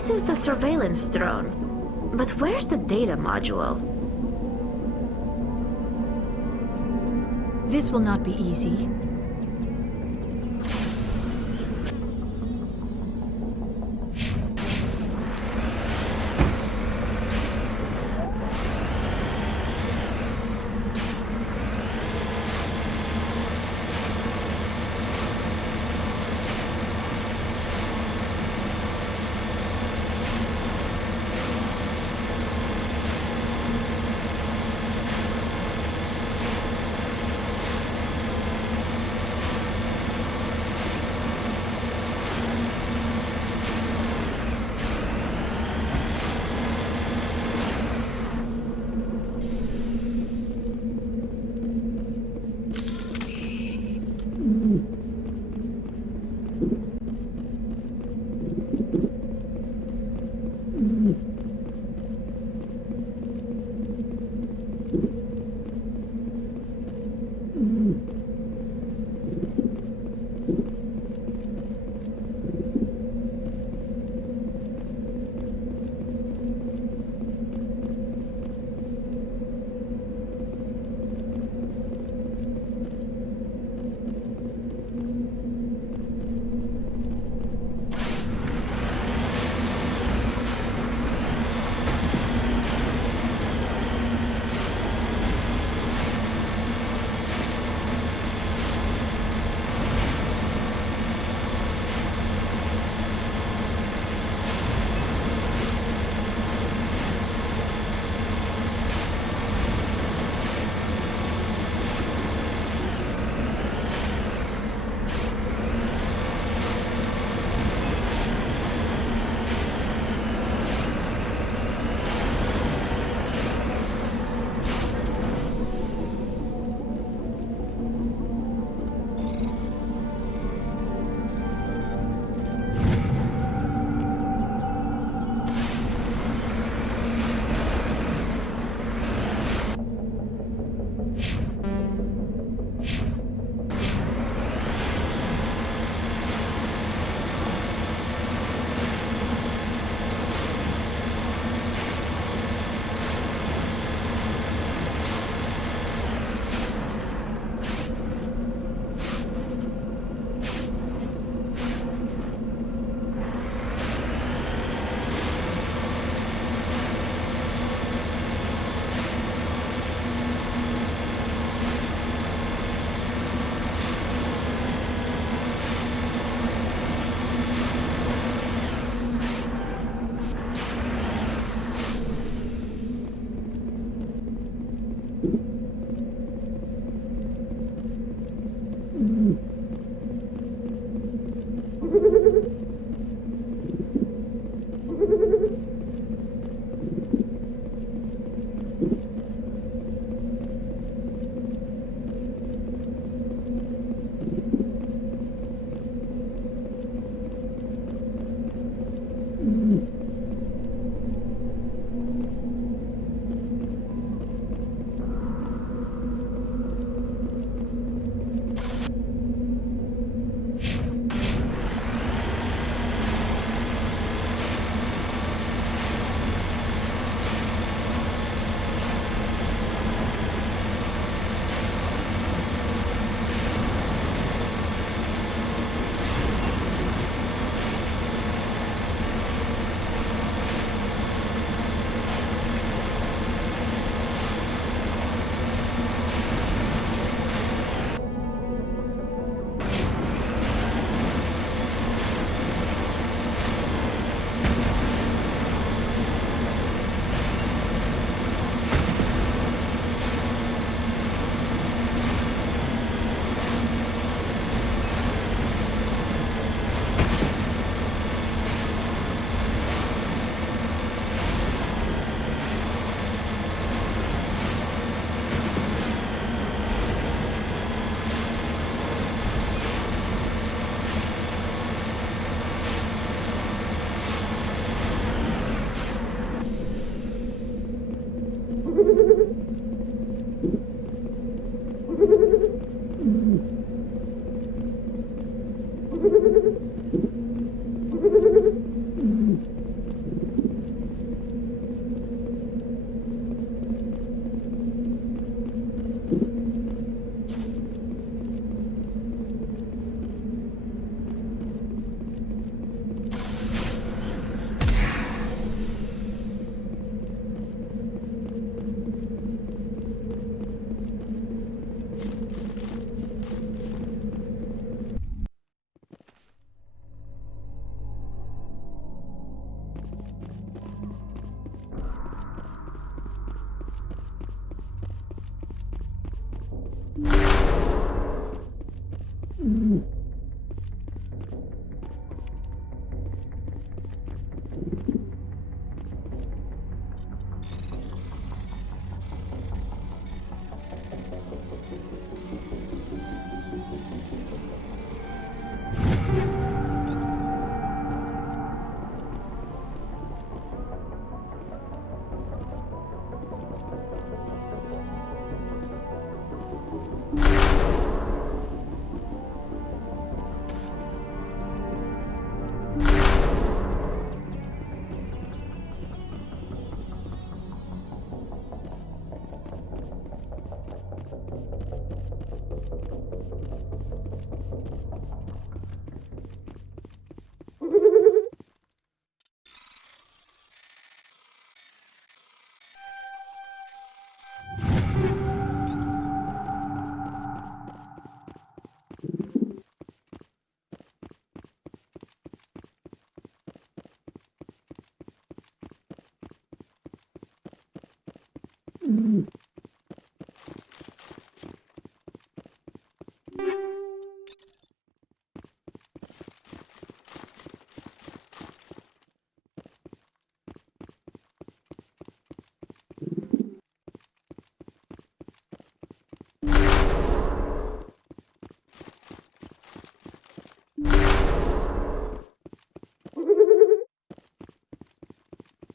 This is the surveillance drone. But where's the data module? This will not be easy.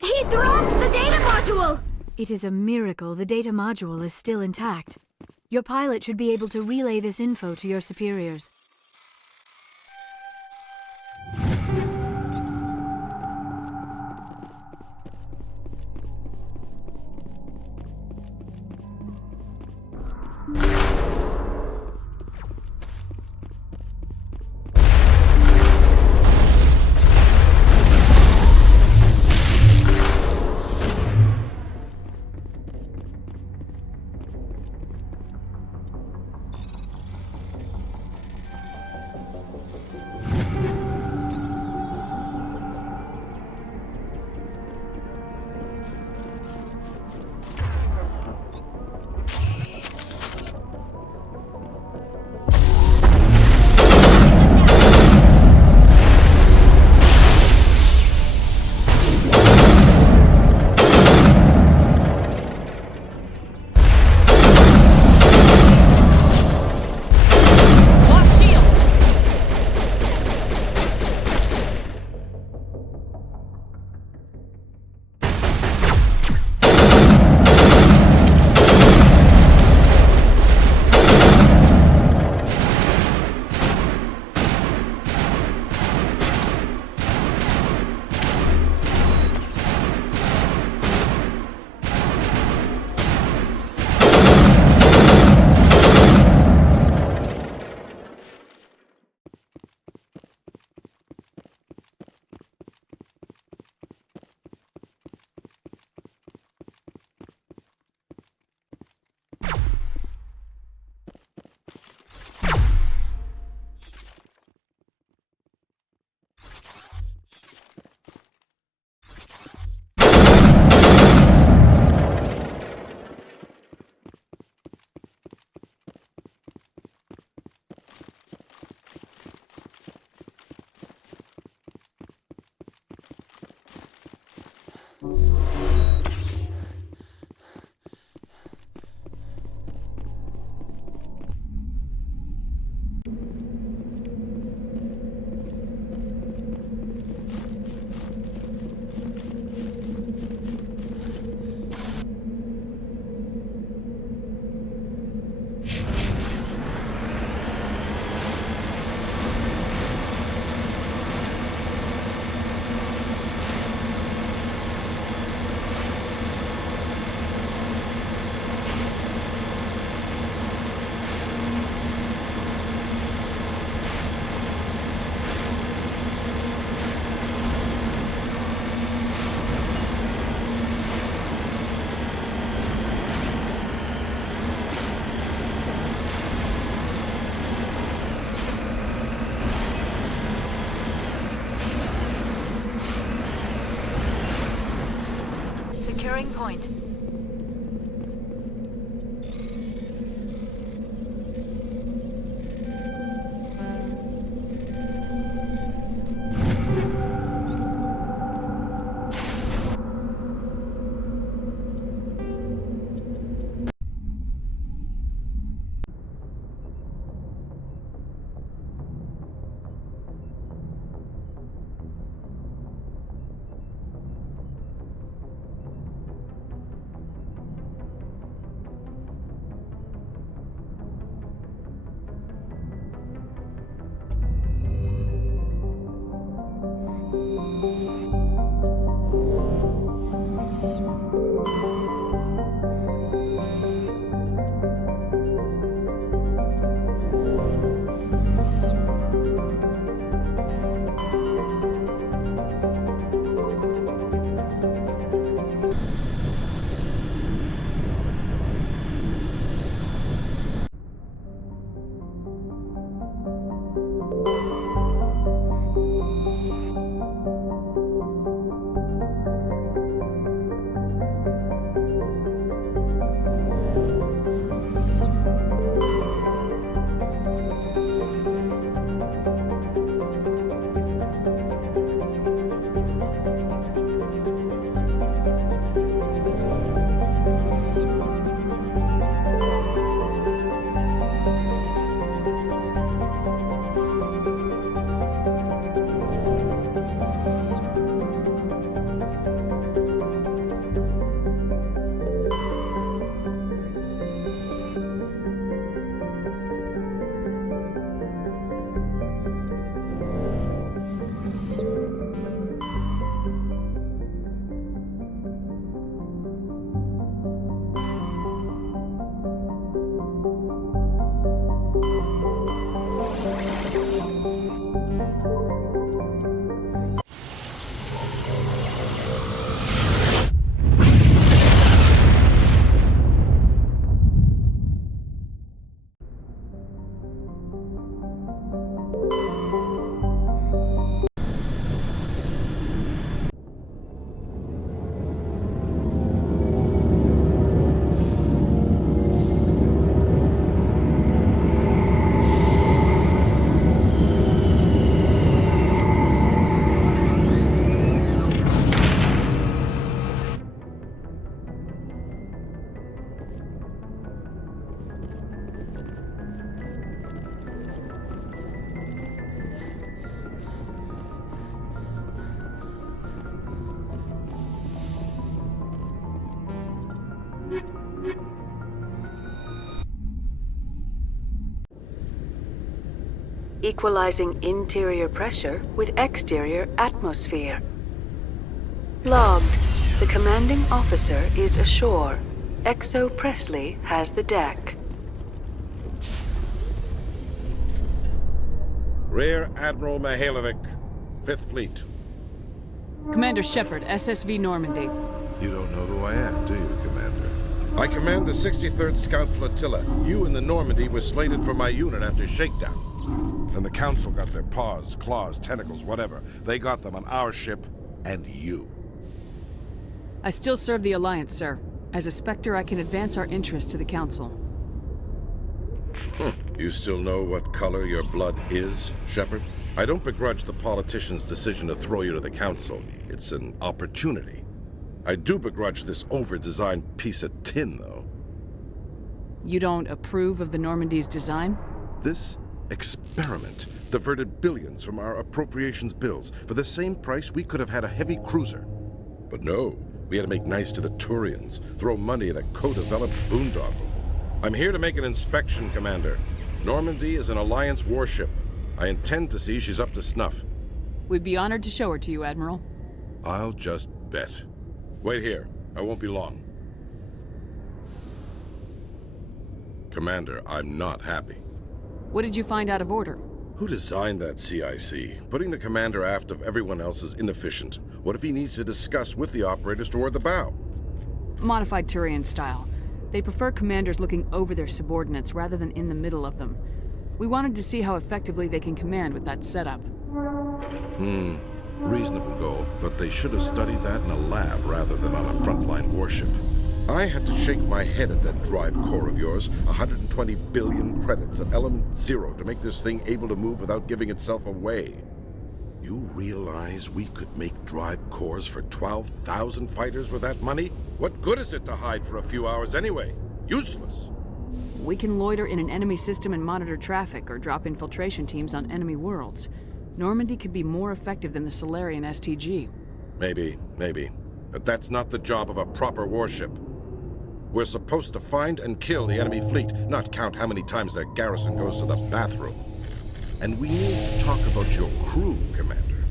He dropped the data module! It is a miracle the data module is still intact. Your pilot should be able to relay this info to your superiors. Securing point. Equalizing interior pressure with exterior atmosphere. Logged. The commanding officer is ashore. Exo Presley has the deck. Rear Admiral Mihailovic, 5th Fleet. Commander Shepard, SSV Normandy. You don't know who I am, do you, Commander? I command the 63rd Scout Flotilla. You and the Normandy were slated for my unit after shakedown. And the Council got their paws, claws, tentacles, whatever. They got them on our ship, and you. I still serve the Alliance, sir. As a Spectre, I can advance our interests to the Council. You still know what color your blood is, Shepard? I don't begrudge the politician's decision to throw you to the Council. It's an opportunity. I do begrudge this over-designed piece of tin, though. You don't approve of the Normandy's design? This experiment diverted billions from our appropriations bills. For the same price, we could have had a heavy cruiser. But no, we had to make nice to the Turians, throw money at a co-developed boondoggle. I'm here to make an inspection, Commander. Normandy is an Alliance warship. I intend to see she's up to snuff. We'd be honored to show her to you, Admiral. I'll just bet. Wait here. I won't be long. Commander, I'm not happy. What did you find out of order? Who designed that CIC? Putting the commander aft of everyone else is inefficient. What if he needs to discuss with the operators toward the bow? Modified Turian style. They prefer commanders looking over their subordinates rather than in the middle of them. We wanted to see how effectively they can command with that setup. Reasonable goal, but they should have studied that in a lab rather than on a frontline warship. I had to shake my head at that drive core of yours. 120 billion credits at element 0 to make this thing able to move without giving itself away. You realize we could make drive cores for 12,000 fighters with that money? What good is it to hide for a few hours anyway? Useless. We can loiter in an enemy system and monitor traffic or drop infiltration teams on enemy worlds. Normandy could be more effective than the Solarian STG. Maybe. But that's not the job of a proper warship. We're supposed to find and kill the enemy fleet, not count how many times their garrison goes to the bathroom. And we need to talk about your crew, Commander.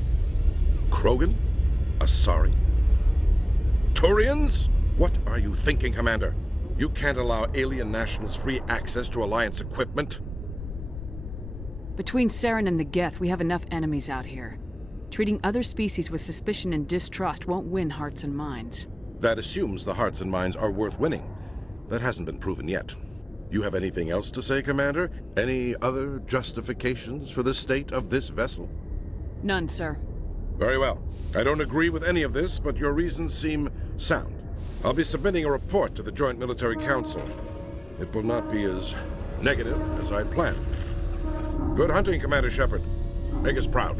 Krogan? Asari? Turians? Turians? What are you thinking, Commander? You can't allow alien nationals free access to Alliance equipment. Between Saren and the Geth, we have enough enemies out here. Treating other species with suspicion and distrust won't win hearts and minds. That assumes the hearts and minds are worth winning. That hasn't been proven yet. You have anything else to say, Commander? Any other justifications for the state of this vessel? None, sir. Very well. I don't agree with any of this, but your reasons seem sound. I'll be submitting a report to the Joint Military Council. It will not be as negative as I planned. Good hunting, Commander Shepard. Make us proud.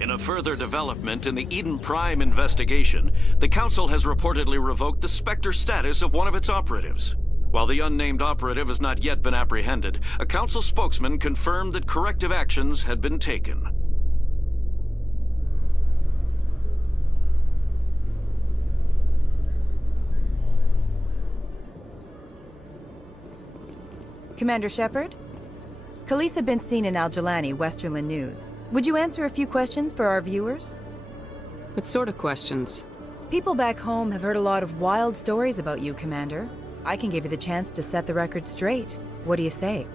In a further development in the Eden Prime investigation, the Council has reportedly revoked the Spectre status of one of its operatives. While the unnamed operative has not yet been apprehended, a Council spokesman confirmed that corrective actions had been taken. Commander Shepard? Khaleesa bint seen in Al-Jalani, Westerland News. Would you answer a few questions for our viewers? What sort of questions? People back home have heard a lot of wild stories about you, Commander. I can give you the chance to set the record straight. What do you say?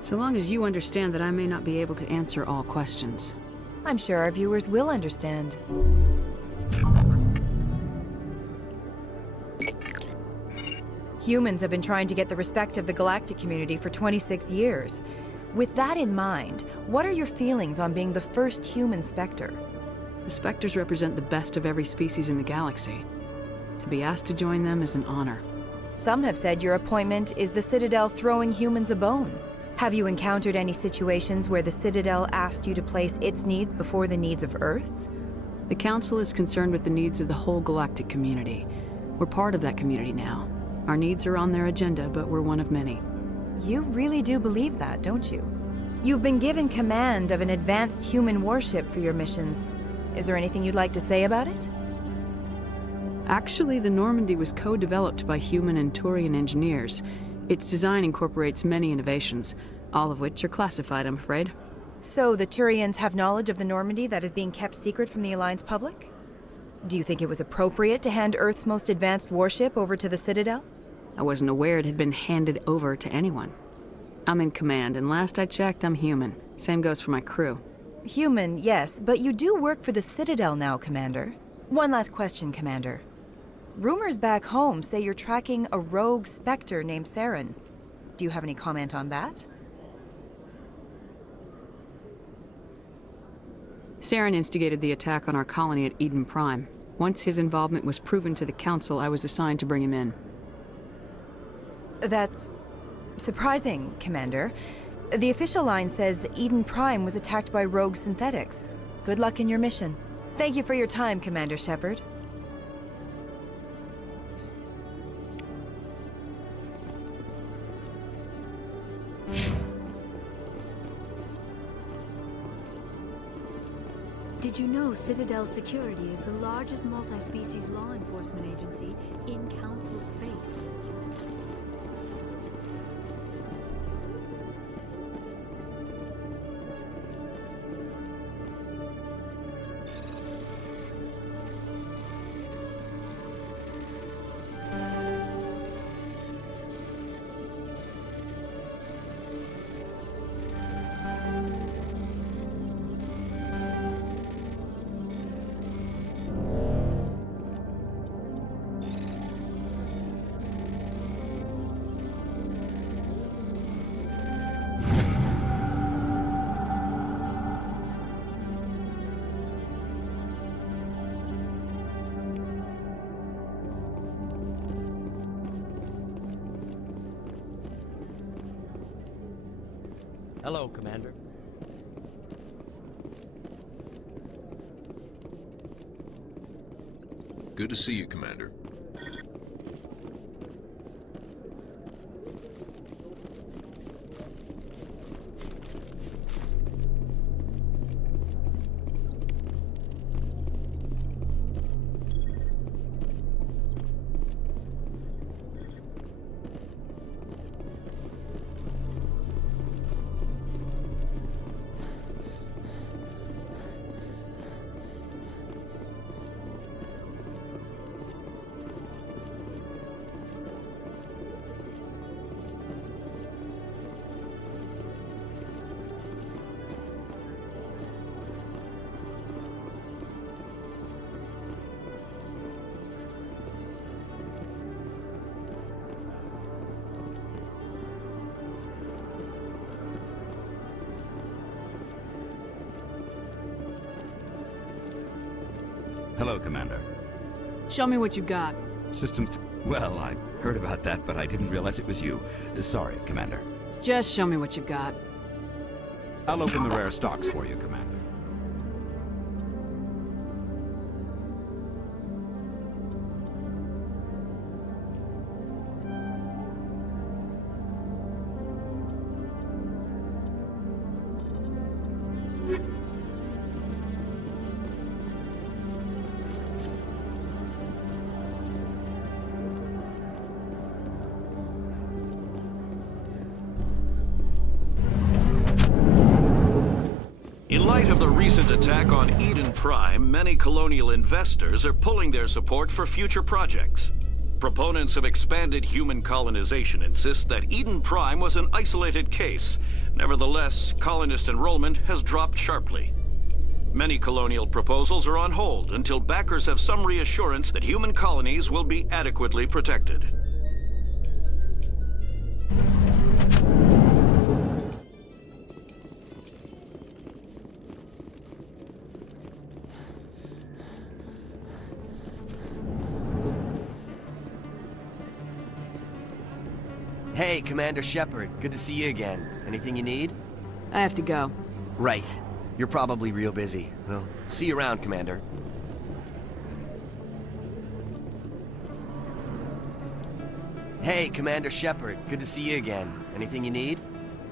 So long as you understand that I may not be able to answer all questions. I'm sure our viewers will understand. Humans have been trying to get the respect of the galactic community for 26 years. With that in mind, what are your feelings on being the first human Spectre? The Spectres represent the best of every species in the galaxy. To be asked to join them is an honor. Some have said your appointment is the Citadel throwing humans a bone. Have you encountered any situations where the Citadel asked you to place its needs before the needs of Earth? The Council is concerned with the needs of the whole galactic community. We're part of that community now. Our needs are on their agenda, but we're one of many. You really do believe that, don't you? You've been given command of an advanced human warship for your missions. Is there anything you'd like to say about it? Actually, the Normandy was co-developed by human and Turian engineers. Its design incorporates many innovations, all of which are classified, I'm afraid. So the Turians have knowledge of the Normandy that is being kept secret from the Alliance public? Do you think it was appropriate to hand Earth's most advanced warship over to the Citadel? I wasn't aware it had been handed over to anyone. I'm in command, and last I checked, I'm human. Same goes for my crew. Human, yes, but you do work for the Citadel now, Commander. One last question, Commander. Rumors back home say you're tracking a rogue Spectre named Saren. Do you have any comment on that? Saren instigated the attack on our colony at Eden Prime. Once his involvement was proven to the Council, I was assigned to bring him in. That's surprising, Commander. The official line says Eden Prime was attacked by rogue synthetics. Good luck in your mission. Thank you for your time, Commander Shepard. Did you know Citadel Security is the largest multi-species law enforcement agency in Council space? Hello, Commander. Good to see you, Commander. Hello, Commander. Show me what you got. Systems... Well, I heard about that, but I didn't realize it was you. Sorry, Commander. Just show me what you got. I'll open the rare stocks for you, Commander. In light of the recent attack on Eden Prime, many colonial investors are pulling their support for future projects. Proponents of expanded human colonization insist that Eden Prime was an isolated case. Nevertheless, colonist enrollment has dropped sharply. Many colonial proposals are on hold until backers have some reassurance that human colonies will be adequately protected. Hey, Commander Shepard. Good to see you again. Anything you need? I have to go. Right. You're probably real busy. Well, see you around, Commander. Hey, Commander Shepard. Good to see you again. Anything you need?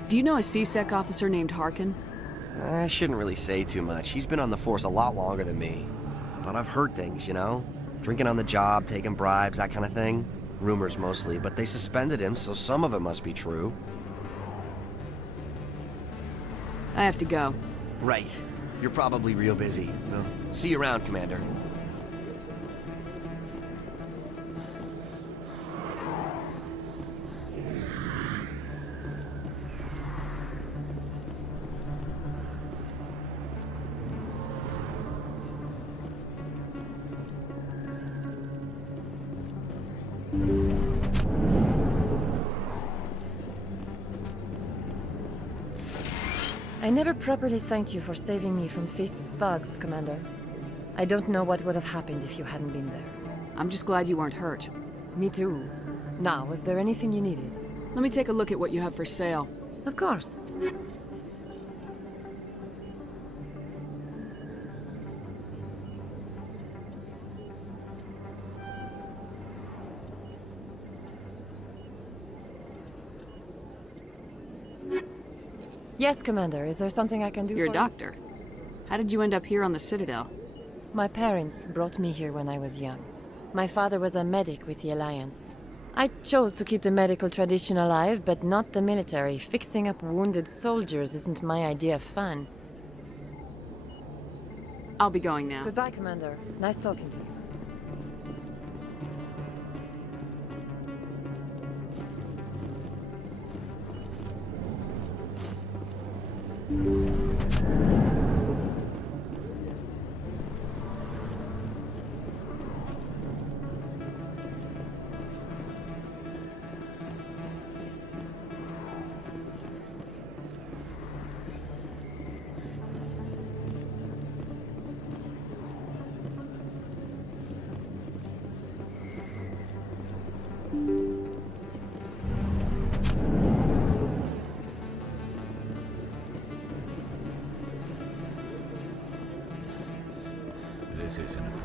Do you know a CSEC officer named Harkin? I shouldn't really say too much. He's been on the force a lot longer than me. But I've heard things, you know? Drinking on the job, taking bribes, that kind of thing. Rumors mostly, but they suspended him, so some of it must be true. I have to go. Right. You're probably real busy. Well, see you around, Commander. I never properly thanked you for saving me from Fist's thugs, Commander. I don't know what would have happened if you hadn't been there. I'm just glad you weren't hurt. Me too. Now, was there anything you needed? Let me take a look at what you have for sale. Of course. Yes, Commander. Is there something I can do You're a for doctor. How did you end up here on the Citadel? My parents brought me here when I was young. My father was a medic with the Alliance. I chose to keep the medical tradition alive, but not the military. Fixing up wounded soldiers isn't my idea of fun. I'll be going now. Goodbye, Commander. Nice talking to you.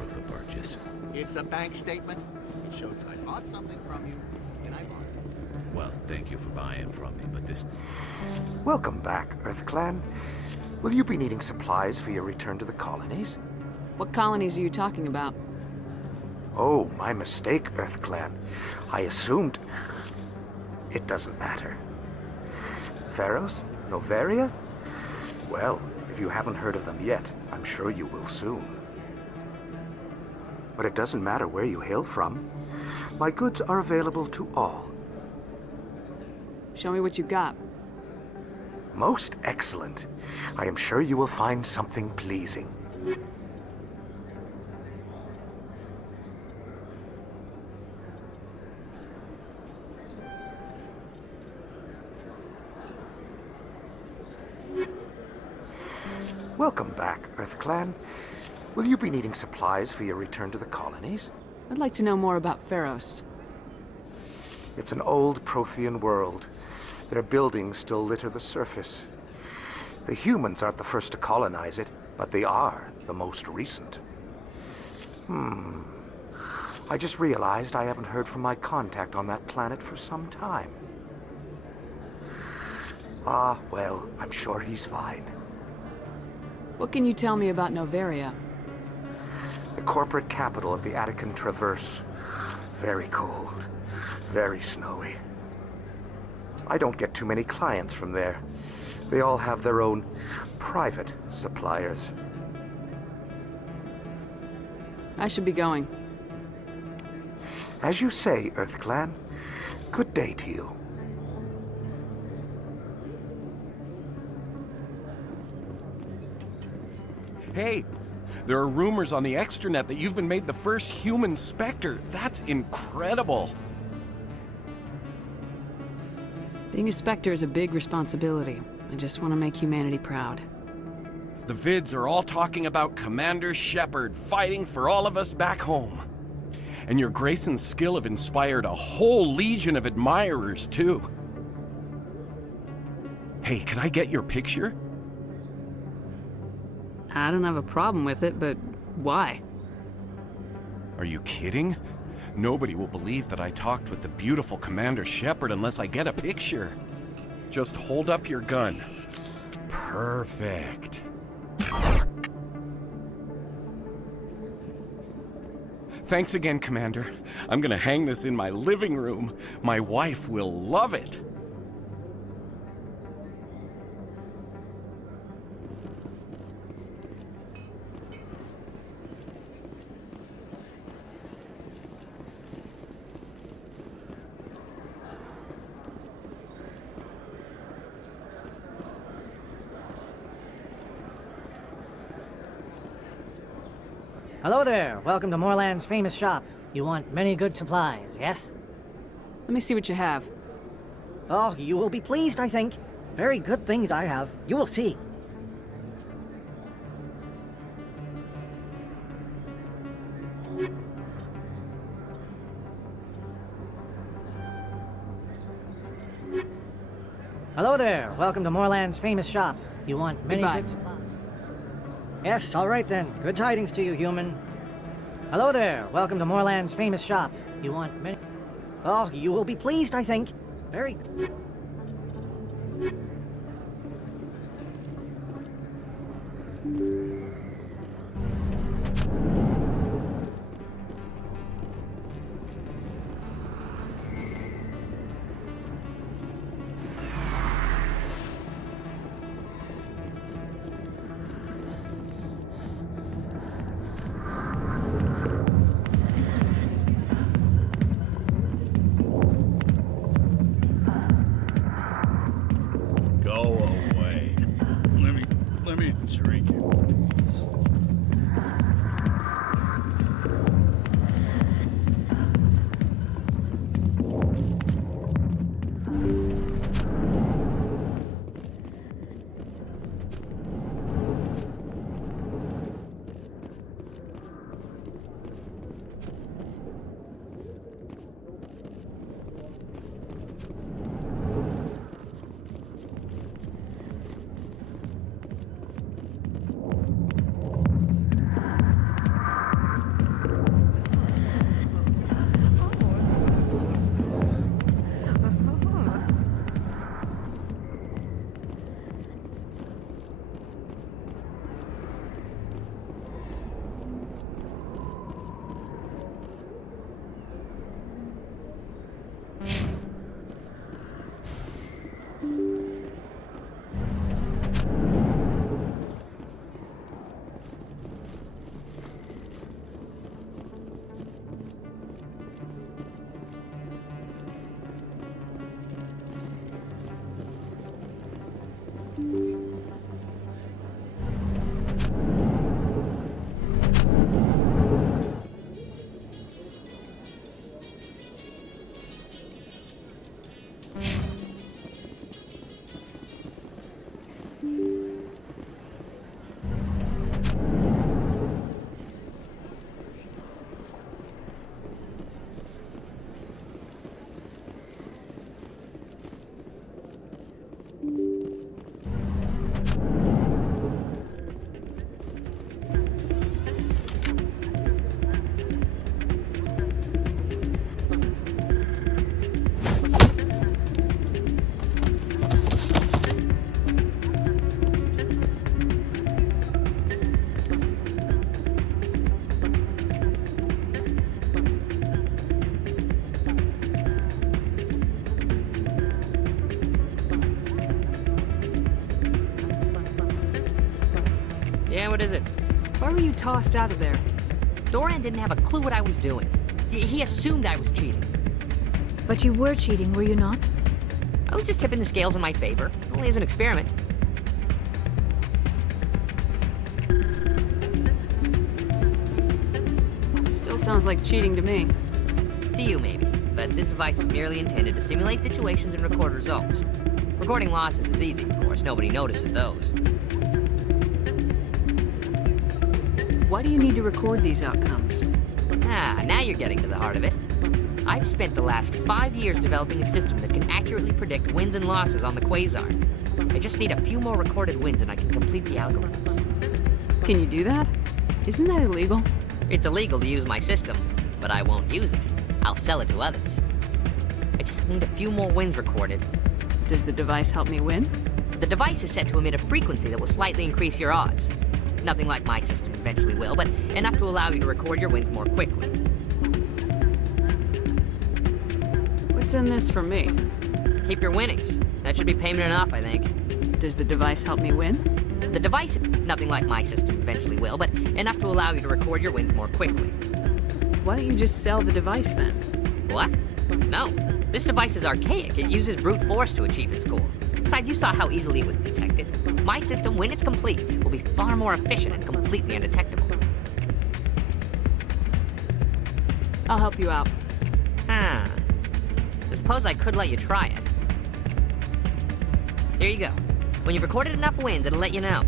of the purchase. It's a bank statement. It shows that I bought something from you, and I bought it. Well, thank you for buying from me, but this... Welcome back, EarthClan. Will you be needing supplies for your return to the colonies? What colonies are you talking about? Oh, my mistake, EarthClan. I assumed... It doesn't matter. Pharos? Noveria? Well, if you haven't heard of them yet, I'm sure you will soon. But it doesn't matter where you hail from. My goods are available to all. Show me what you got. Most excellent. I am sure you will find something pleasing. Welcome back, EarthClan. Will you be needing supplies for your return to the colonies? I'd like to know more about Pharos. It's an old Prothean world. Their buildings still litter the surface. The humans aren't the first to colonize it, but they are the most recent. I just realized I haven't heard from my contact on that planet for some time. Ah, well, I'm sure he's fine. What can you tell me about Noveria? The corporate capital of the Attican Traverse. Very cold. Very snowy. I don't get too many clients from there. They all have their own private suppliers. I should be going. As you say, EarthClan. Good day to you. Hey, there are rumors on the extranet that you've been made the first human Spectre. That's incredible. Being a Spectre is a big responsibility. I just want to make humanity proud. The vids are all talking about Commander Shepard fighting for all of us back home. And your grace and skill have inspired a whole legion of admirers, too. Hey, can I get your picture? I don't have a problem with it, but why? Are you kidding? Nobody will believe that I talked with the beautiful Commander Shepard unless I get a picture. Just hold up your gun. Perfect. Thanks again, Commander. I'm gonna hang this in my living room. My wife will love it. Hello there. Welcome to Moorland's famous shop. You want many good supplies, yes? Let me see what you have. Oh, you will be pleased, I think. Very good things I have. You will see. Hello there. Welcome to Moorland's famous shop. You want many good supplies? Yes, all right then. Good tidings to you, human. Hello there. Welcome to Moorland's famous shop. You want many... Oh, you will be pleased, I think. Very good. What is it? Why were you tossed out of there? Doran didn't have a clue what I was doing. He assumed I was cheating. But you were cheating, were you not? I was just tipping the scales in my favor, only as an experiment. Still sounds like cheating to me. To you, maybe. But this device is merely intended to simulate situations and record results. Recording losses is easy, of course. Nobody notices those. Why do you need to record these outcomes? Ah, now you're getting to the heart of it. I've spent the last 5 years developing a system that can accurately predict wins and losses on the Quasar. I just need a few more recorded wins and I can complete the algorithms. Can you do that? Isn't that illegal? It's illegal to use my system, but I won't use it. I'll sell it to others. I just need a few more wins recorded. Does the device help me win? The device is set to emit a frequency that will slightly increase your odds. Nothing like my system eventually will, but enough to allow you to record your wins more quickly. What's in this for me? Keep your winnings. That should be payment enough, I think. Does the device help me win? The device, nothing like my system eventually will, but enough to allow you to record your wins more quickly. Why don't you just sell the device then? What? No. This device is archaic. It uses brute force to achieve its goal. Besides, you saw how easily it was detected. My system, when it's complete, will be far more efficient and completely undetectable. I'll help you out. I suppose I could let you try it. Here you go. When you've recorded enough wins, it'll let you know.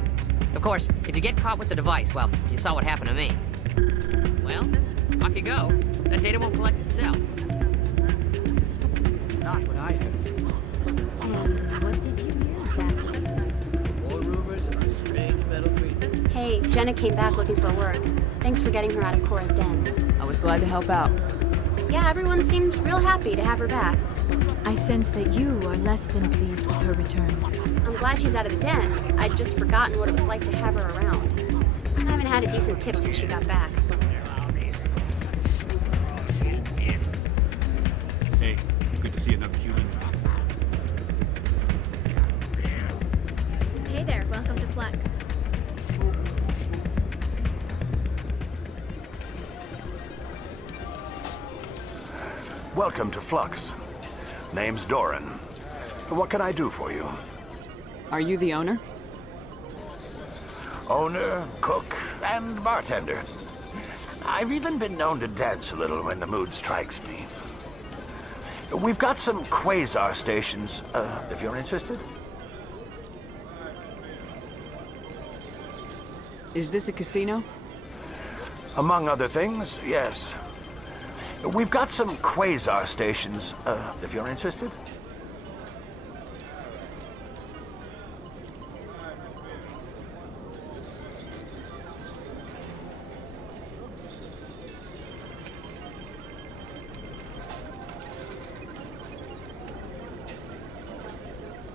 Of course, if you get caught with the device, well, you saw what happened to me. Well, off you go. That data won't collect itself. It's not what I heard. And what did you hear exactly? More rumors about a strange metal creature. Hey, Jenna came back looking for work. Thanks for getting her out of Cora's den. I was glad to help out. Yeah, everyone seemed real happy to have her back. I sense that you are less than pleased with her return. I'm glad she's out of the den. I'd just forgotten what it was like to have her around. I haven't had a decent tip since she got back. Hey, good to see another human. Hey there, welcome to Flex. Welcome to Flux. Name's Doran. What can I do for you? Are you the owner? Owner, cook, and bartender. I've even been known to dance a little when the mood strikes me. We've got some Quasar stations, if you're interested. Is this a casino? Among other things, yes. We've got some Quasar stations, if you're interested.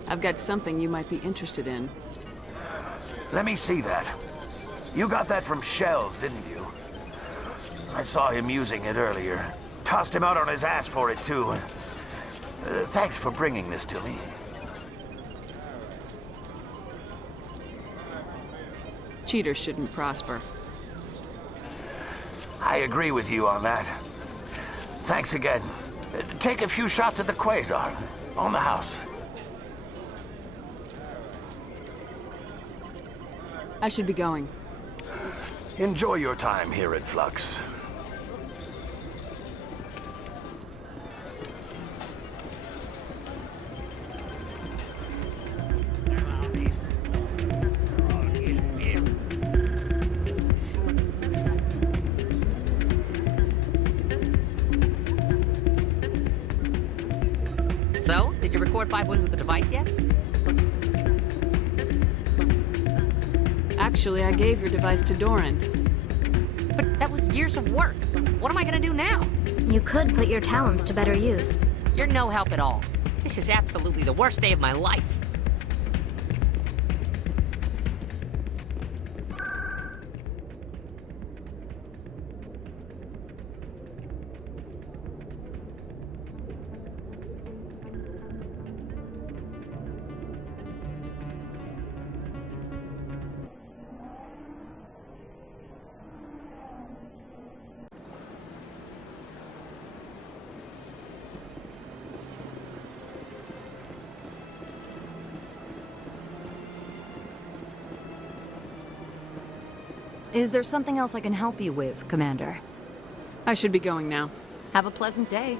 I've got something you might be interested in. Let me see that. You got that from Shells, didn't you? I saw him using it earlier. Tossed him out on his ass for it, too. Thanks for bringing this to me. Cheaters shouldn't prosper. I agree with you on that. Thanks again. Take a few shots at the Quasar. On the house. I should be going. Enjoy your time here at Flux. So, did you record 5 wins with the device yet? Actually, I gave your device to Doran. But that was years of work. What am I gonna do now? You could put your talents to better use. You're no help at all. This is absolutely the worst day of my life. Is there something else I can help you with, Commander? I should be going now. Have a pleasant day.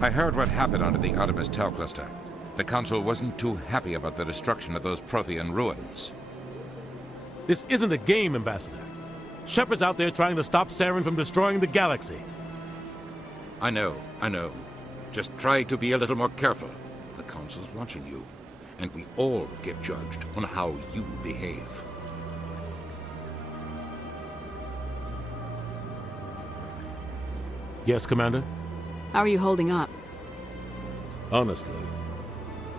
I heard what happened under the Artemis Tau cluster. The Council wasn't too happy about the destruction of those Prothean ruins. This isn't a game, Ambassador. Shepard's out there trying to stop Saren from destroying the galaxy. I know. Just try to be a little more careful. The Council's watching you, and we all get judged on how you behave. Yes, Commander? How are you holding up? Honestly,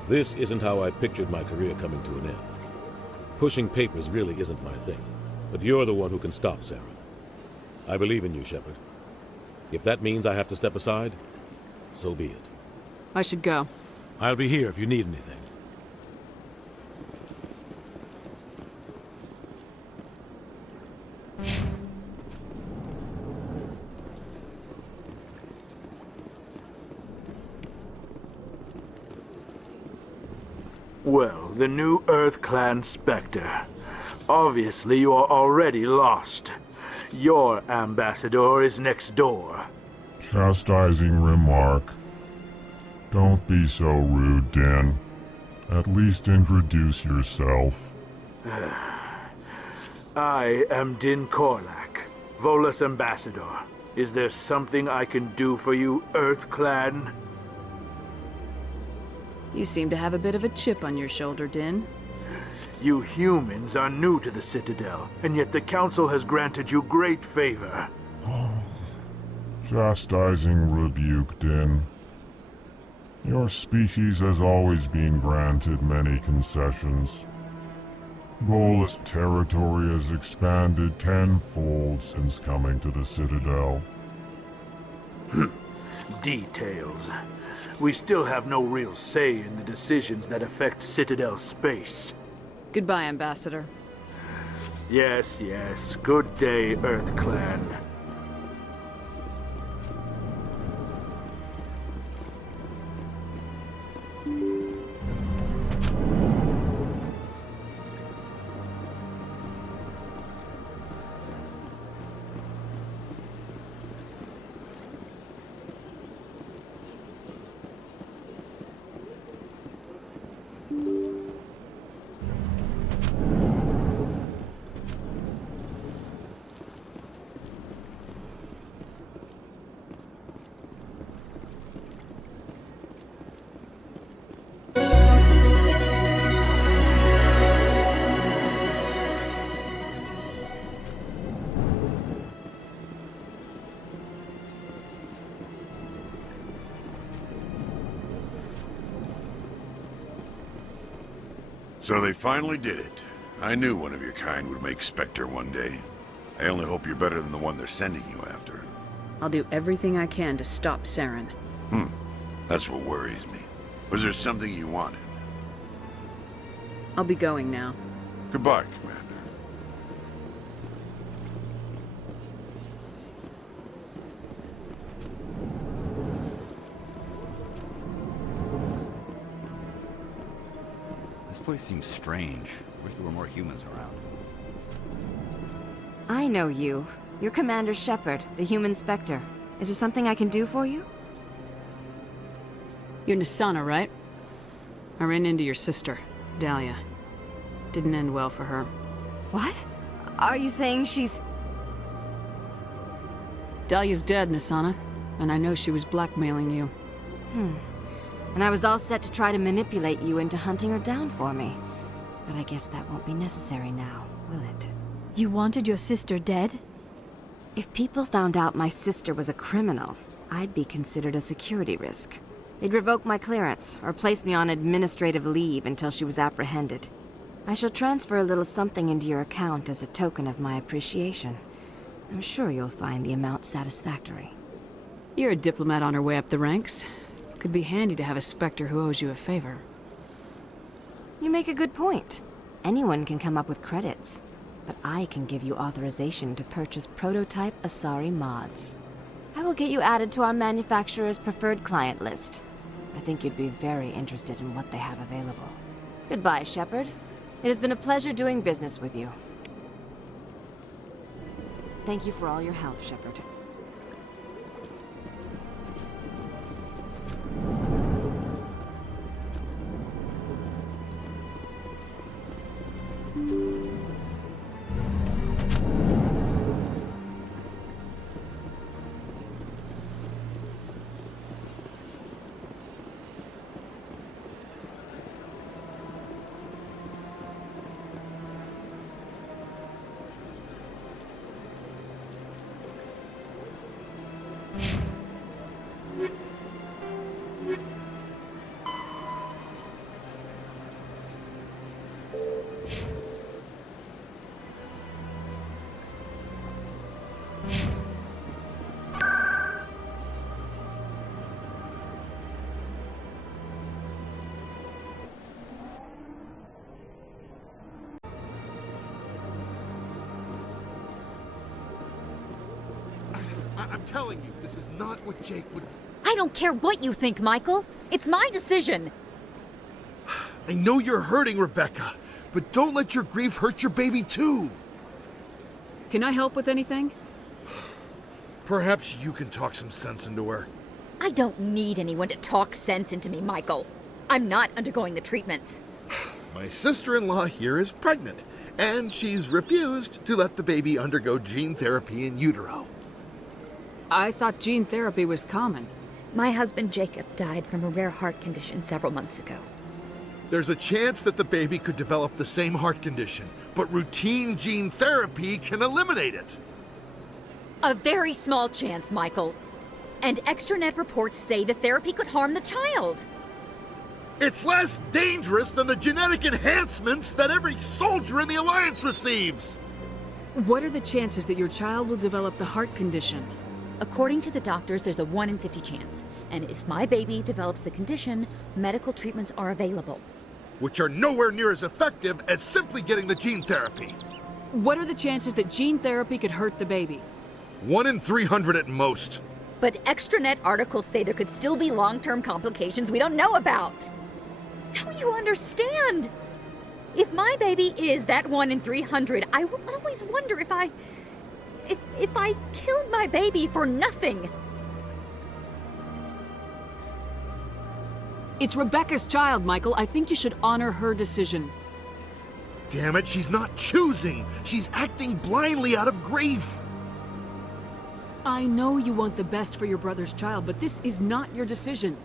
this isn't how I pictured my career coming to an end. Pushing papers really isn't my thing, but you're the one who can stop Saren. I believe in you, Shepard. If that means I have to step aside, so be it. I should go. I'll be here if you need anything. Well, the new Earth Clan Spectre. Obviously, you are already lost. Your ambassador is next door. Chastising remark. Don't be so rude, Din. At least introduce yourself. I am Din Korlak, Volus ambassador. Is there something I can do for you, Earth Clan? You seem to have a bit of a chip on your shoulder, Din. You humans are new to the Citadel, and yet the Council has granted you great favor. Chastising rebuke, Din. Your species has always been granted many concessions. Volus territory has expanded tenfold since coming to the Citadel. Details. We still have no real say in the decisions that affect Citadel space. Goodbye, Ambassador. Yes. Good day, Earth Clan. So they finally did it. I knew one of your kind would make Spectre one day. I only hope you're better than the one they're sending you after. I'll do everything I can to stop Saren. That's what worries me. Was there something you wanted? I'll be going now. Goodbye, Commander. This place seems strange. Wish there were more humans around. I know you. You're Commander Shepard, the human Spectre. Is there something I can do for you? You're Nassana, right? I ran into your sister, Dahlia. Didn't end well for her. What? Are you saying she's... Dahlia's dead, Nassana. And I know she was blackmailing you. And I was all set to try to manipulate you into hunting her down for me. But I guess that won't be necessary now, will it? You wanted your sister dead? If people found out my sister was a criminal, I'd be considered a security risk. They'd revoke my clearance, or place me on administrative leave until she was apprehended. I shall transfer a little something into your account as a token of my appreciation. I'm sure you'll find the amount satisfactory. You're a diplomat on her way up the ranks. Could be handy to have a Spectre who owes you a favor. You make a good point. Anyone can come up with credits, but I can give you authorization to purchase prototype Asari mods. I will get you added to our manufacturer's preferred client list. I think you'd be very interested in what they have available. Goodbye, Shepard. It has been a pleasure doing business with you. Thank you for all your help, Shepard. I'm telling you, this is not what Jake would... I don't care what you think, Michael. It's my decision. I know you're hurting, Rebecca, but don't let your grief hurt your baby too. Can I help with anything? Perhaps you can talk some sense into her. I don't need anyone to talk sense into me, Michael. I'm not undergoing the treatments. My sister-in-law here is pregnant, and she's refused to let the baby undergo gene therapy in utero. I thought gene therapy was common. My husband Jacob died from a rare heart condition several months ago. There's a chance that the baby could develop the same heart condition, but routine gene therapy can eliminate it. A very small chance, Michael. And extranet reports say the therapy could harm the child. It's less dangerous than the genetic enhancements that every soldier in the Alliance receives. What are the chances that your child will develop the heart condition? According to the doctors, there's a 1 in 50 chance. And if my baby develops the condition, medical treatments are available. Which are nowhere near as effective as simply getting the gene therapy. What are the chances that gene therapy could hurt the baby? 1 in 300 at most. But extranet articles say there could still be long-term complications we don't know about. Don't you understand? If my baby is that 1 in 300, I will always wonder if I killed my baby for nothing. It's Rebecca's child, Michael. I think you should honor her decision. Damn it, she's not choosing. She's acting blindly out of grief. I know you want the best for your brother's child, but this is not your decision.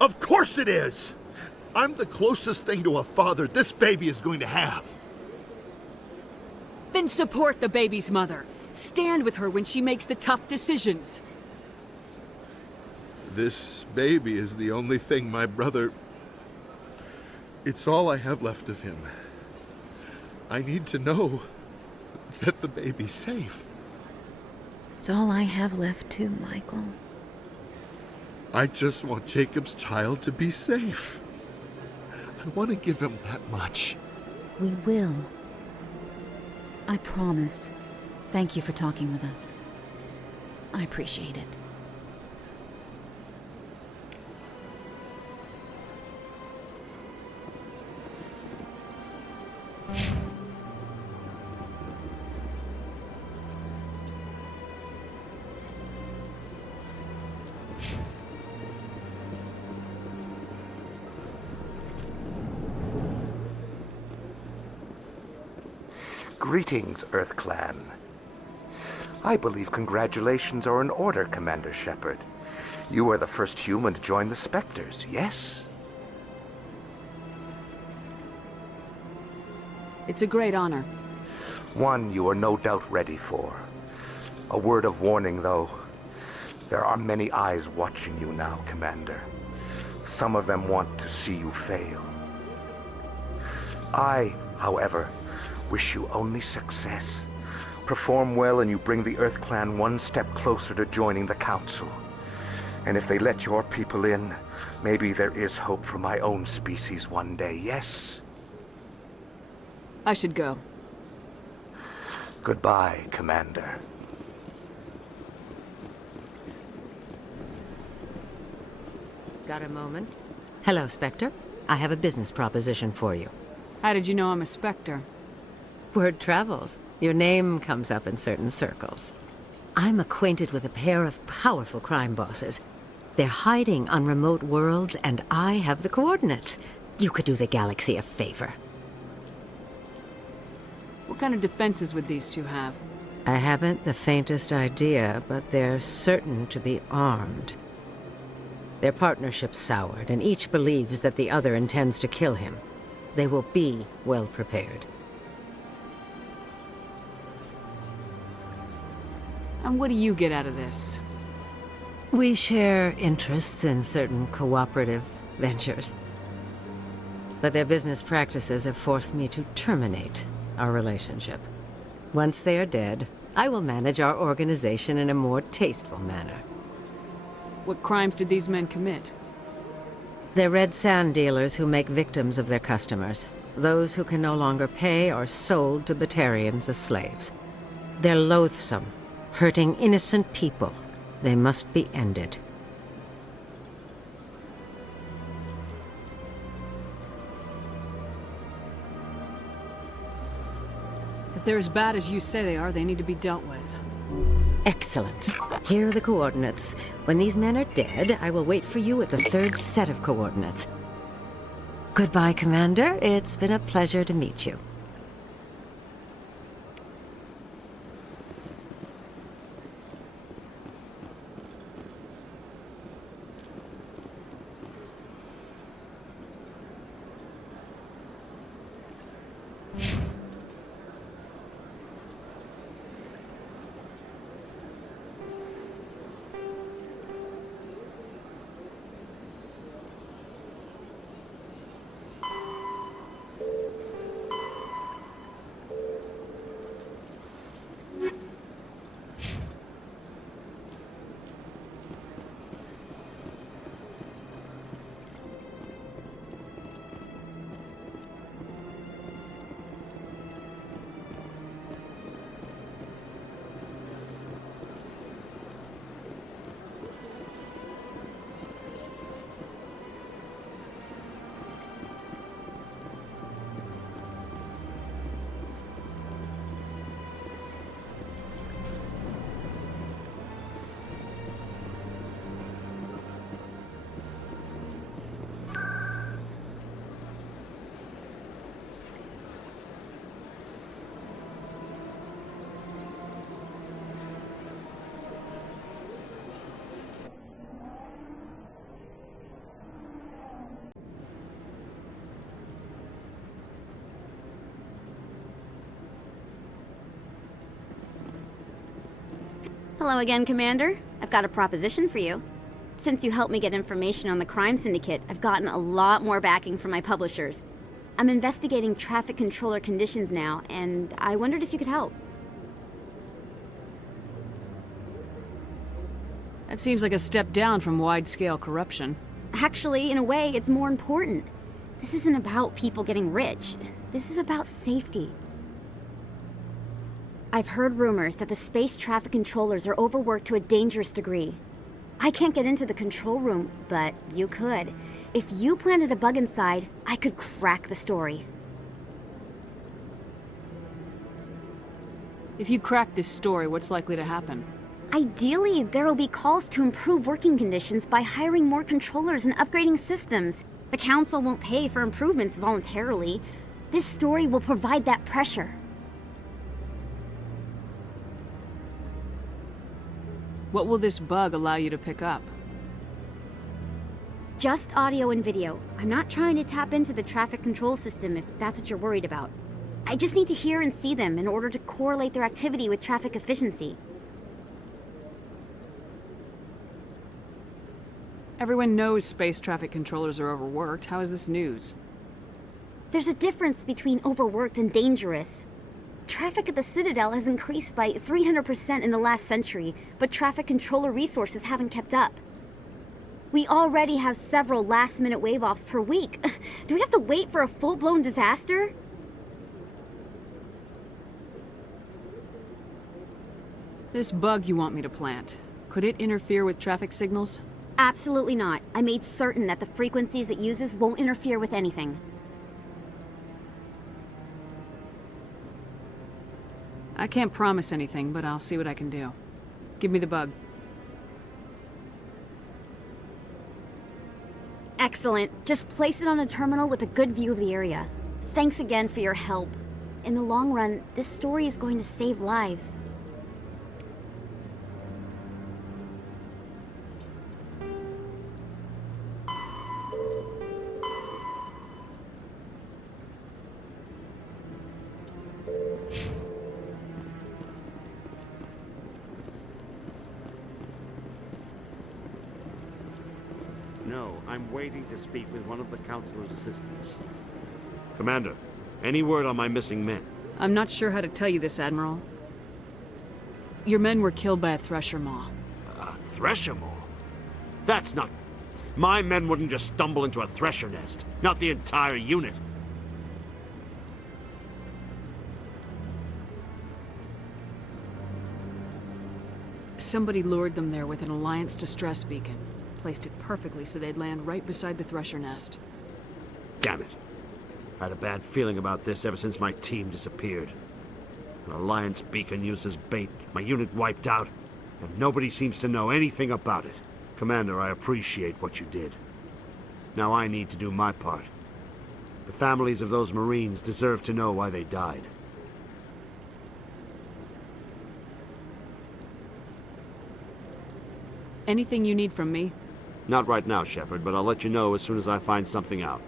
Of course it is! I'm the closest thing to a father this baby is going to have. Then support the baby's mother. Stand with her when she makes the tough decisions. This baby is the only thing my brother... It's all I have left of him. I need to know that the baby's safe. It's all I have left too, Michael. I just want Jacob's child to be safe. I want to give him that much. We will. I promise. Thank you for talking with us. I appreciate it. Greetings, Earth Clan. I believe congratulations are in order, Commander Shepard. You are the first human to join the Spectres, yes? It's a great honor. One you are no doubt ready for. A word of warning, though. There are many eyes watching you now, Commander. Some of them want to see you fail. I, however, wish you only success. Perform well and you bring the Earth Clan one step closer to joining the Council. And if they let your people in, maybe there is hope for my own species one day, yes? I should go. Goodbye, Commander. Got a moment? Hello, Spectre. I have a business proposition for you. How did you know I'm a Spectre? Word travels. Your name comes up in certain circles. I'm acquainted with a pair of powerful crime bosses. They're hiding on remote worlds, and I have the coordinates. You could do the galaxy a favor. What kind of defenses would these two have? I haven't the faintest idea, but they're certain to be armed. Their partnership's soured, and each believes that the other intends to kill him. They will be well prepared. And what do you get out of this? We share interests in certain cooperative ventures. But their business practices have forced me to terminate our relationship. Once they are dead, I will manage our organization in a more tasteful manner. What crimes did these men commit? They're red sand dealers who make victims of their customers. Those who can no longer pay are sold to Batarians as slaves. They're loathsome, hurting innocent people. They must be ended. If they're as bad as you say they are, they need to be dealt with. Excellent. Here are the coordinates. When these men are dead, I will wait for you at the third set of coordinates. Goodbye, Commander. It's been a pleasure to meet you. Hello again, Commander. I've got a proposition for you. Since you helped me get information on the crime syndicate, I've gotten a lot more backing from my publishers. I'm investigating traffic controller conditions now, and I wondered if you could help. That seems like a step down from wide-scale corruption. Actually, in a way, it's more important. This isn't about people getting rich. This is about safety. I've heard rumors that the space traffic controllers are overworked to a dangerous degree. I can't get into the control room, but you could. If you planted a bug inside, I could crack the story. If you crack this story, what's likely to happen? Ideally, there will be calls to improve working conditions by hiring more controllers and upgrading systems. The Council won't pay for improvements voluntarily. This story will provide that pressure. What will this bug allow you to pick up? Just audio and video. I'm not trying to tap into the traffic control system if that's what you're worried about. I just need to hear and see them in order to correlate their activity with traffic efficiency. Everyone knows space traffic controllers are overworked. How is this news? There's a difference between overworked and dangerous. Traffic at the Citadel has increased by 300% in the last century, but traffic controller resources haven't kept up. We already have several last-minute wave-offs per week. Do we have to wait for a full-blown disaster? This bug you want me to plant, could it interfere with traffic signals? Absolutely not. I made certain that the frequencies it uses won't interfere with anything. I can't promise anything, but I'll see what I can do. Give me the bug. Excellent. Just place it on a terminal with a good view of the area. Thanks again for your help. In the long run, this story is going to save lives. No, I'm waiting to speak with one of the Councilor's assistants. Commander, any word on my missing men? I'm not sure how to tell you this, Admiral. Your men were killed by a Thresher Maw. A Thresher Maw? That's not... My men wouldn't just stumble into a Thresher nest. Not the entire unit. Somebody lured them there with an Alliance distress beacon. Placed it perfectly so they'd land right beside the Thresher nest. Damn it. I had a bad feeling about this ever since my team disappeared. An Alliance beacon used as bait, my unit wiped out, and nobody seems to know anything about it. Commander, I appreciate what you did. Now I need to do my part. The families of those Marines deserve to know why they died. Anything you need from me? Not right now, Shepard, but I'll let you know as soon as I find something out.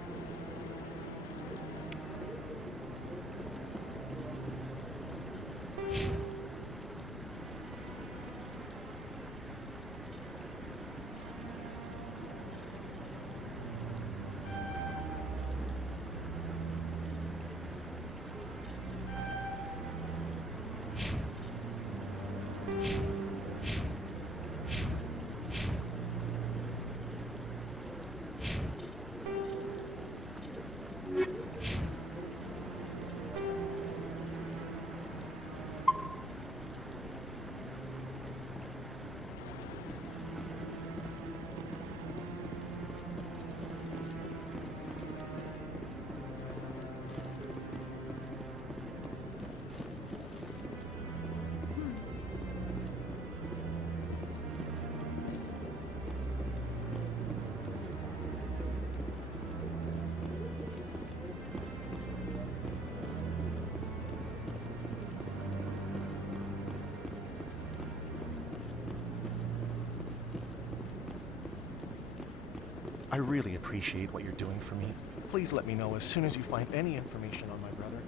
I really appreciate what you're doing for me. Please let me know as soon as you find any information on my brother.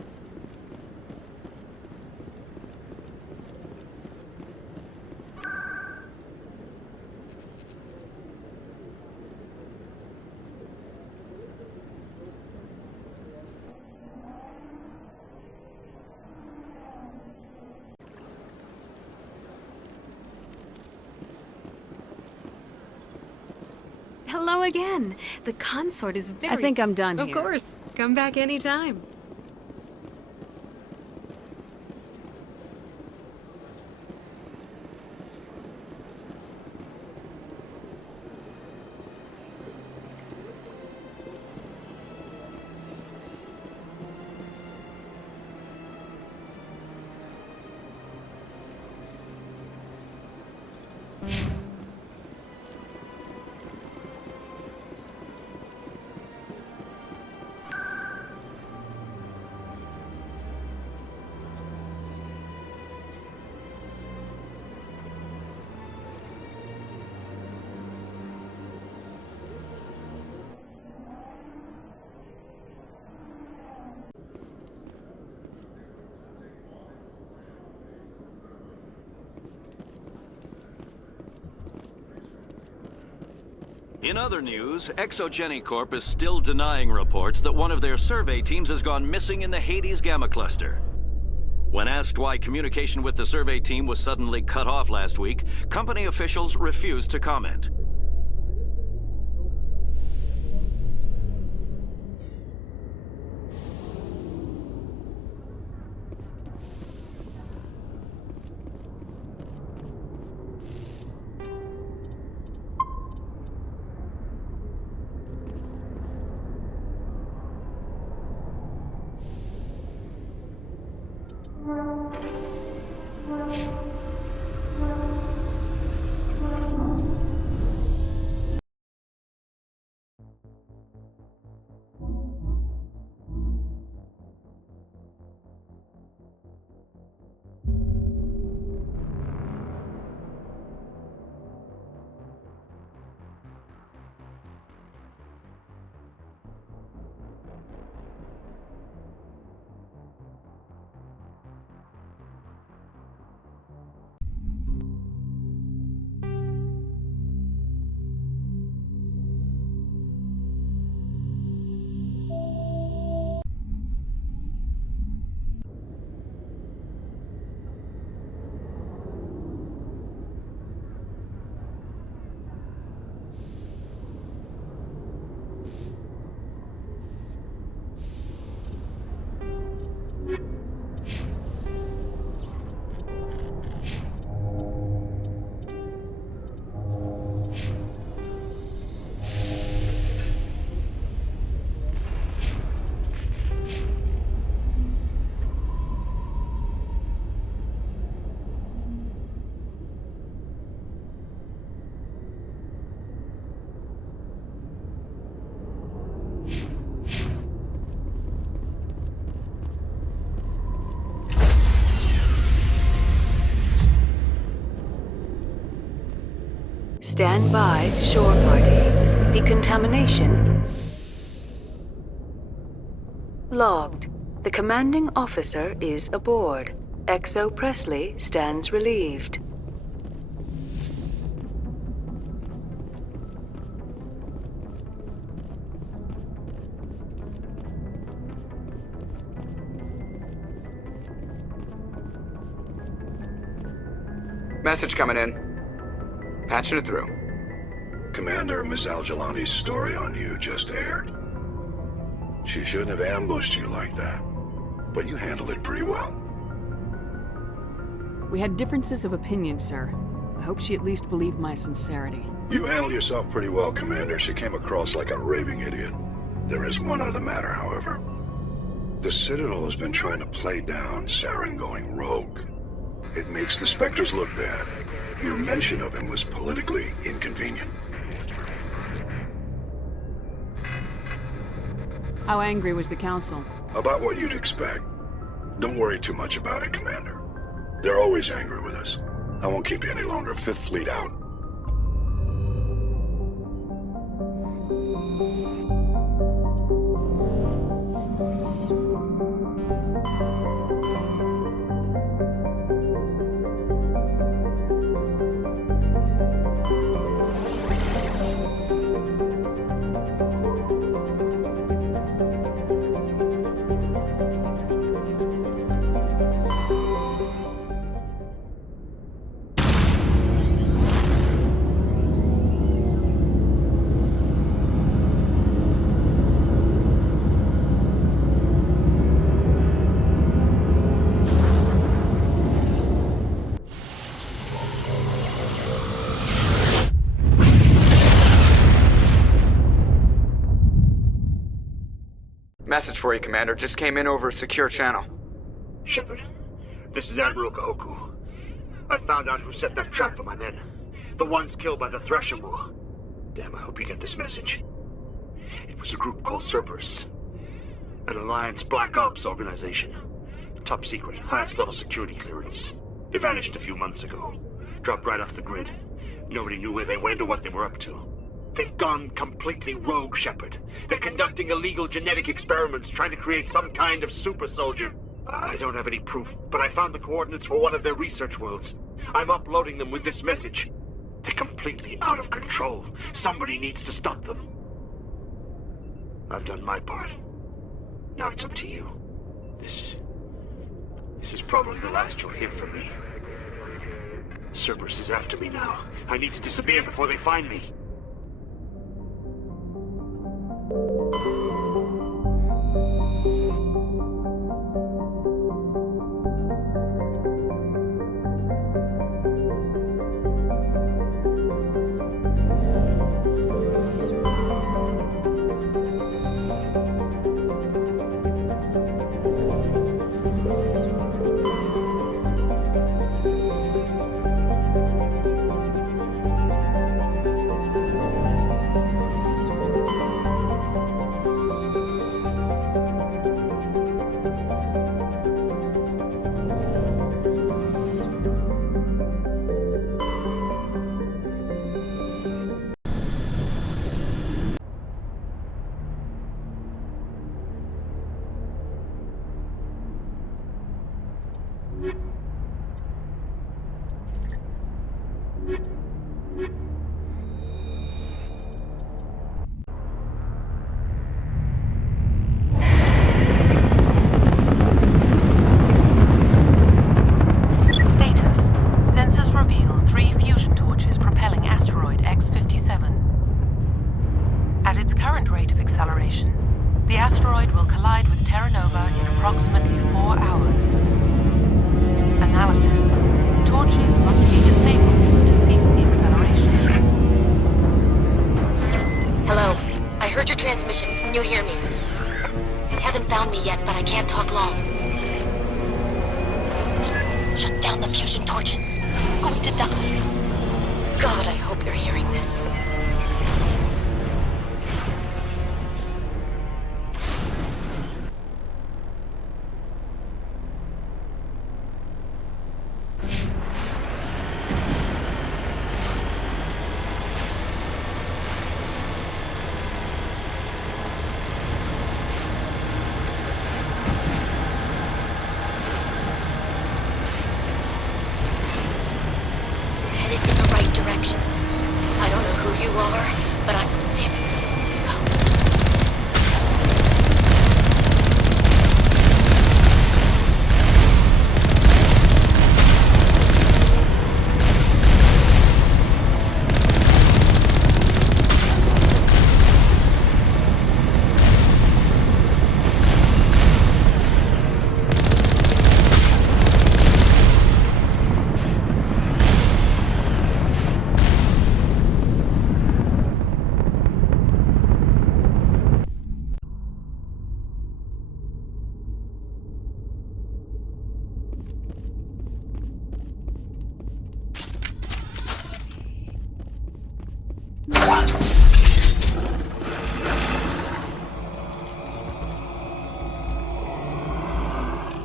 Hello again. The consort is very... I think I'm done here. Of course. Come back anytime. In other news, Exogeny Corp is still denying reports that one of their survey teams has gone missing in the Hades Gamma Cluster. When asked why communication with the survey team was suddenly cut off last week, company officials refused to comment. Stand by, shore party. Decontamination logged. The commanding officer is aboard. XO Presley stands relieved. Message coming in. Patching it through. Commander, Miss Al-Jalani's story on you just aired. She shouldn't have ambushed you like that, but you handled it pretty well. We had differences of opinion, sir. I hope she at least believed my sincerity. You handled yourself pretty well, Commander. She came across like a raving idiot. There is one other matter, however. The Citadel has been trying to play down Saren going rogue. It makes the Spectres look bad. Your mention of him was politically inconvenient. How angry was the Council? About what you'd expect. Don't worry too much about it, Commander. They're always angry with us. I won't keep you any longer. Fifth Fleet out. Message for you, Commander. Just came in over a secure channel. Shepard, this is Admiral Kahoku. I found out who set that trap for my men. The ones killed by the Thresher Maw. Damn, I hope you get this message. It was a group called Cerberus. An Alliance Black Ops organization. Top secret, highest level security clearance. They vanished a few months ago. Dropped right off the grid. Nobody knew where they went or what they were up to. They've gone completely rogue, Shepard. They're conducting illegal genetic experiments, trying to create some kind of super soldier. I don't have any proof, but I found the coordinates for one of their research worlds. I'm uploading them with this message. They're completely out of control. Somebody needs to stop them. I've done my part. Now it's up to you. This is probably the last you'll hear from me. Cerberus is after me now. I need to disappear before they find me.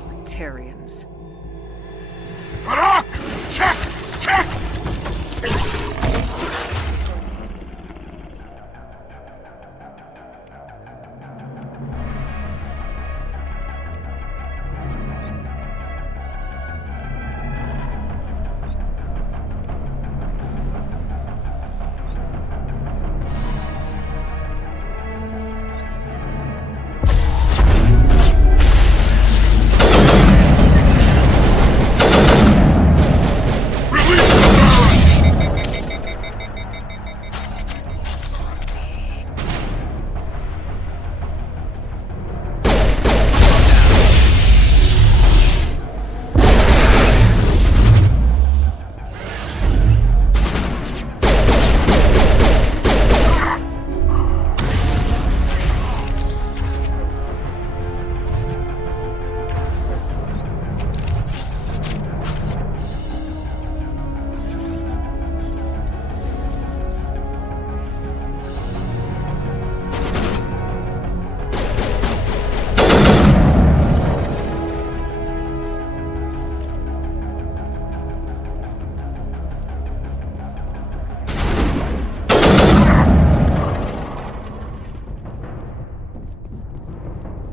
Batarians. Harak! Check! Check!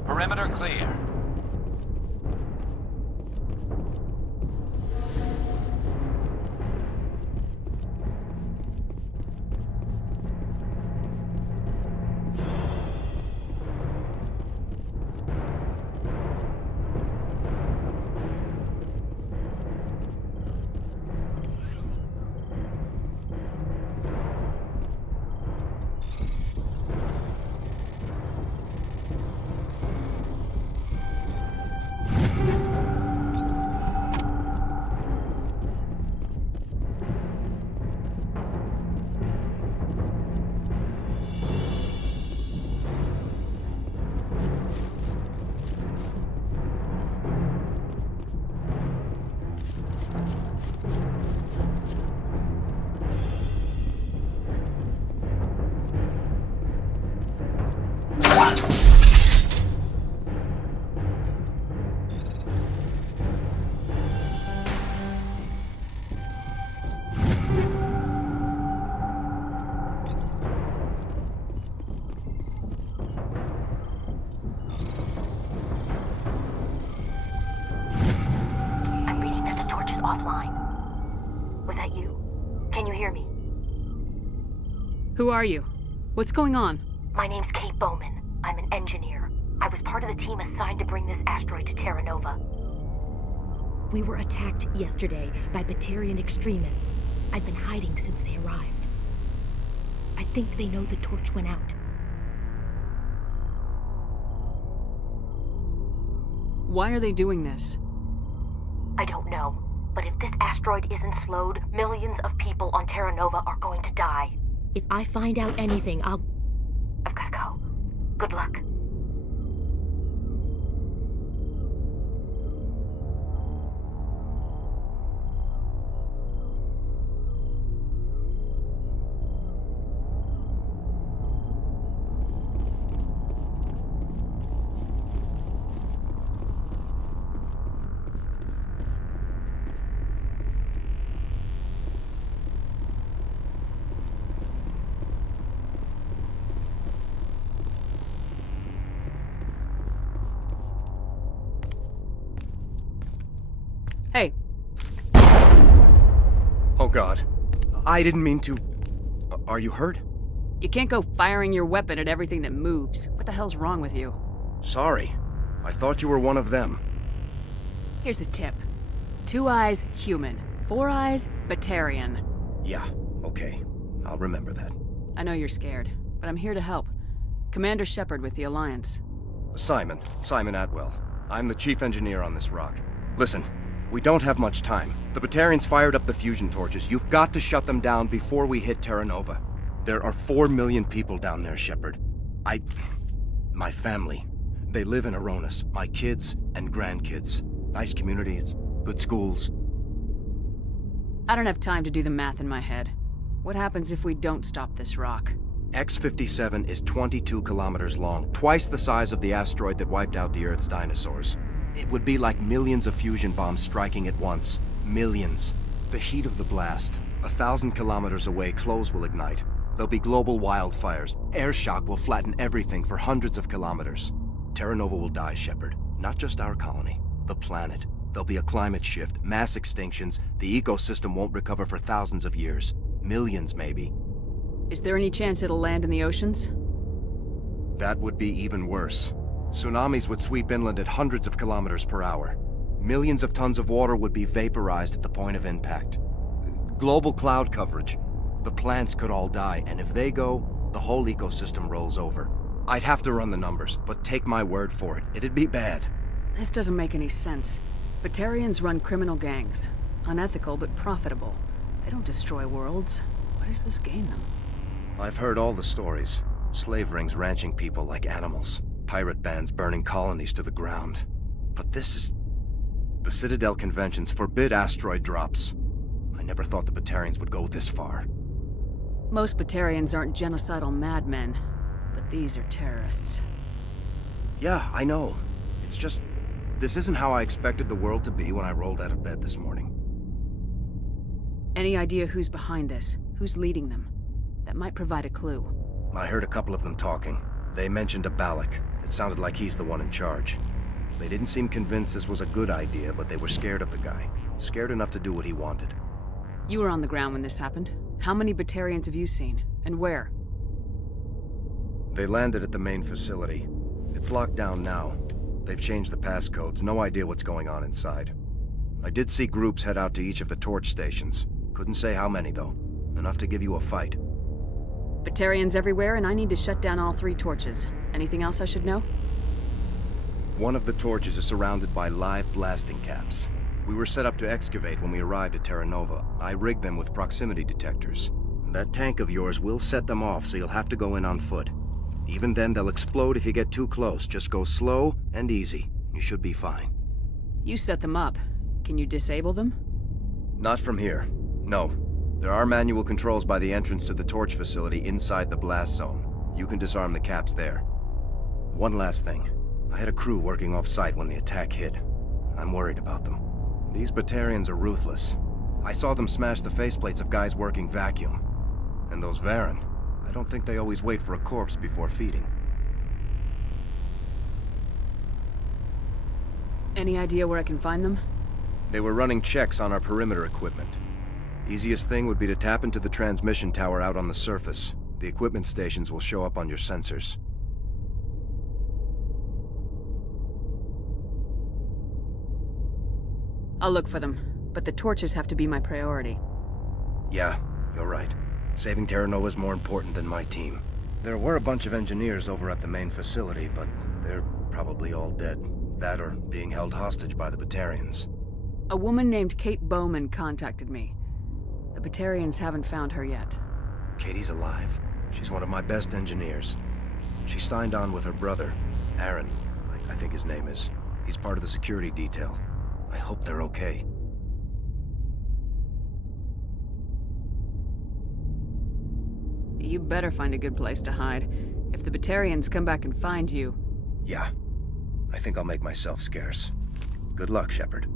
Perimeter clear. Offline. Was that you? Can you hear me? Who are you? What's going on? My name's Kate Bowman. I'm an engineer. I was part of the team assigned to bring this asteroid to Terra Nova. We were attacked yesterday by Batarian extremists. I've been hiding since they arrived. I think they know the torch went out. Why are they doing this? I don't know. But if this asteroid isn't slowed, millions of people on Terra Nova are going to die. If I find out anything, I've gotta go. Good luck. Hey. Oh God. I didn't mean to... Are you hurt? You can't go firing your weapon at everything that moves. What the hell's wrong with you? Sorry. I thought you were one of them. Here's the tip. 2 eyes, human. 4 eyes, Batarian. Yeah, okay. I'll remember that. I know you're scared, but I'm here to help. Commander Shepard with the Alliance. Simon Atwell. I'm the chief engineer on this rock. Listen, we don't have much time. The Batarians fired up the fusion torches. You've got to shut them down before we hit Terra Nova. There are 4 million people down there, Shepard. My family. They live in Aronis. My kids and grandkids. Nice community. good schools. I don't have time to do the math in my head. What happens if we don't stop this rock? X-57 is 22 kilometers long, twice the size of the asteroid that wiped out the Earth's dinosaurs. It would be like millions of fusion bombs striking at once. Millions. The heat of the blast. 1,000 kilometers away, clothes will ignite. There'll be global wildfires. Air shock will flatten everything for hundreds of kilometers. Terra Nova will die, Shepard. Not just our colony. The planet. There'll be a climate shift, mass extinctions. The ecosystem won't recover for thousands of years. Millions, maybe. Is there any chance it'll land in the oceans? That would be even worse. Tsunamis would sweep inland at hundreds of kilometers per hour. Millions of tons of water would be vaporized at the point of impact. Global cloud coverage. The plants could all die, and if they go, the whole ecosystem rolls over. I'd have to run the numbers, but take my word for it, it'd be bad. This doesn't make any sense. Batarians run criminal gangs. Unethical, but profitable. They don't destroy worlds. What does this gain them? I've heard all the stories. Slave rings ranching people like animals. Pirate bands burning colonies to the ground. But this is... The Citadel conventions forbid asteroid drops. I never thought the Batarians would go this far. Most Batarians aren't genocidal madmen, but these are terrorists. Yeah, I know. It's just... This isn't how I expected the world to be when I rolled out of bed this morning. Any idea who's behind this? Who's leading them? That might provide a clue. I heard a couple of them talking. They mentioned a Balak. It sounded like he's the one in charge. They didn't seem convinced this was a good idea, but they were scared of the guy. Scared enough to do what he wanted. You were on the ground when this happened. How many Batarians have you seen? And where? They landed at the main facility. It's locked down now. They've changed the passcodes. No idea what's going on inside. I did see groups head out to each of the torch stations. Couldn't say how many, though. Enough to give you a fight. Batarians everywhere, and I need to shut down all 3 torches. Anything else I should know? One of the torches is surrounded by live blasting caps. We were set up to excavate when we arrived at Terra Nova. I rigged them with proximity detectors. That tank of yours will set them off, so you'll have to go in on foot. Even then, they'll explode if you get too close. Just go slow and easy. You should be fine. You set them up. Can you disable them? Not from here. No. There are manual controls by the entrance to the torch facility inside the blast zone. You can disarm the caps there. One last thing. I had a crew working off-site when the attack hit. I'm worried about them. These Batarians are ruthless. I saw them smash the faceplates of guys working vacuum. And those Varen, I don't think they always wait for a corpse before feeding. Any idea where I can find them? They were running checks on our perimeter equipment. Easiest thing would be to tap into the transmission tower out on the surface. The equipment stations will show up on your sensors. I'll look for them, but the torches have to be my priority. Yeah, you're right. Saving Terra Nova is more important than my team. There were a bunch of engineers over at the main facility, but they're probably all dead. That or being held hostage by the Batarians. A woman named Kate Bowman contacted me. The Batarians haven't found her yet. Katie's alive. She's one of my best engineers. She signed on with her brother, Aaron, I think his name is. He's part of the security detail. I hope they're okay. You better find a good place to hide. If the Batarians come back and find you... Yeah. I think I'll make myself scarce. Good luck, Shepard.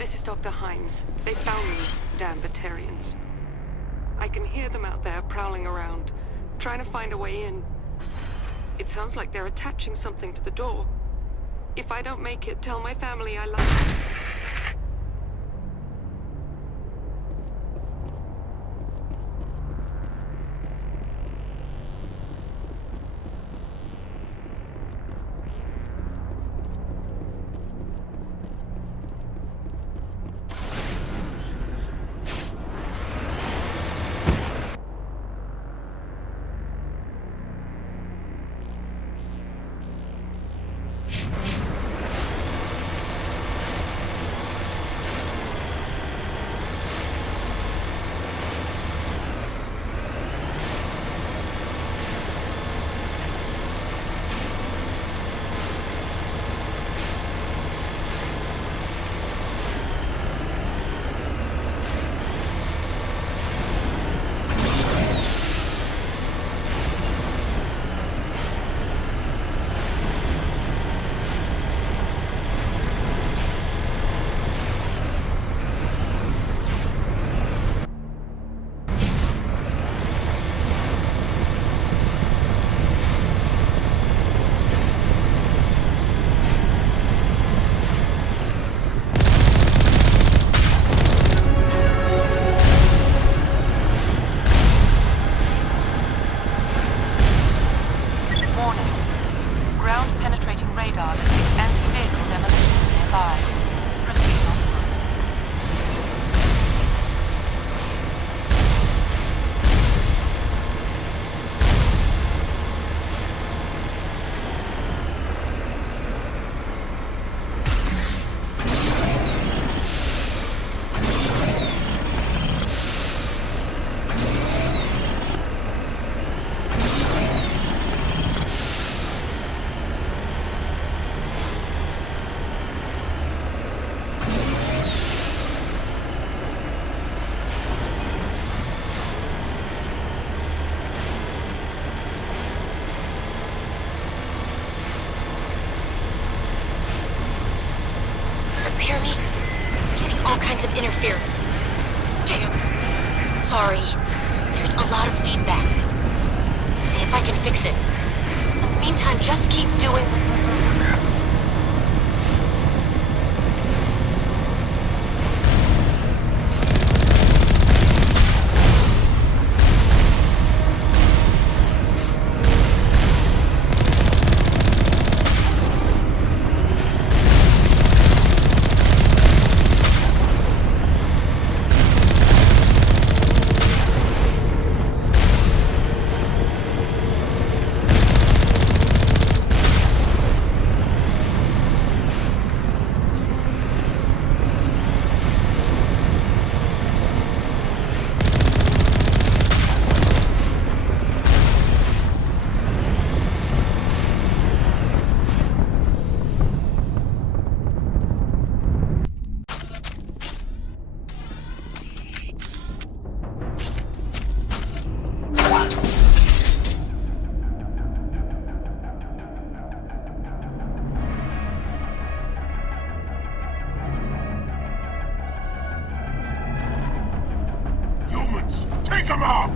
This is Dr. Himes. They found me, damn Batarians. I can hear them out there prowling around, trying to find a way in. It sounds like they're attaching something to the door. If I don't make it, tell my family I love them. Interfere. Damn. Sorry. There's a lot of feedback. If I can fix it. In the meantime, just keep doing... Take him out!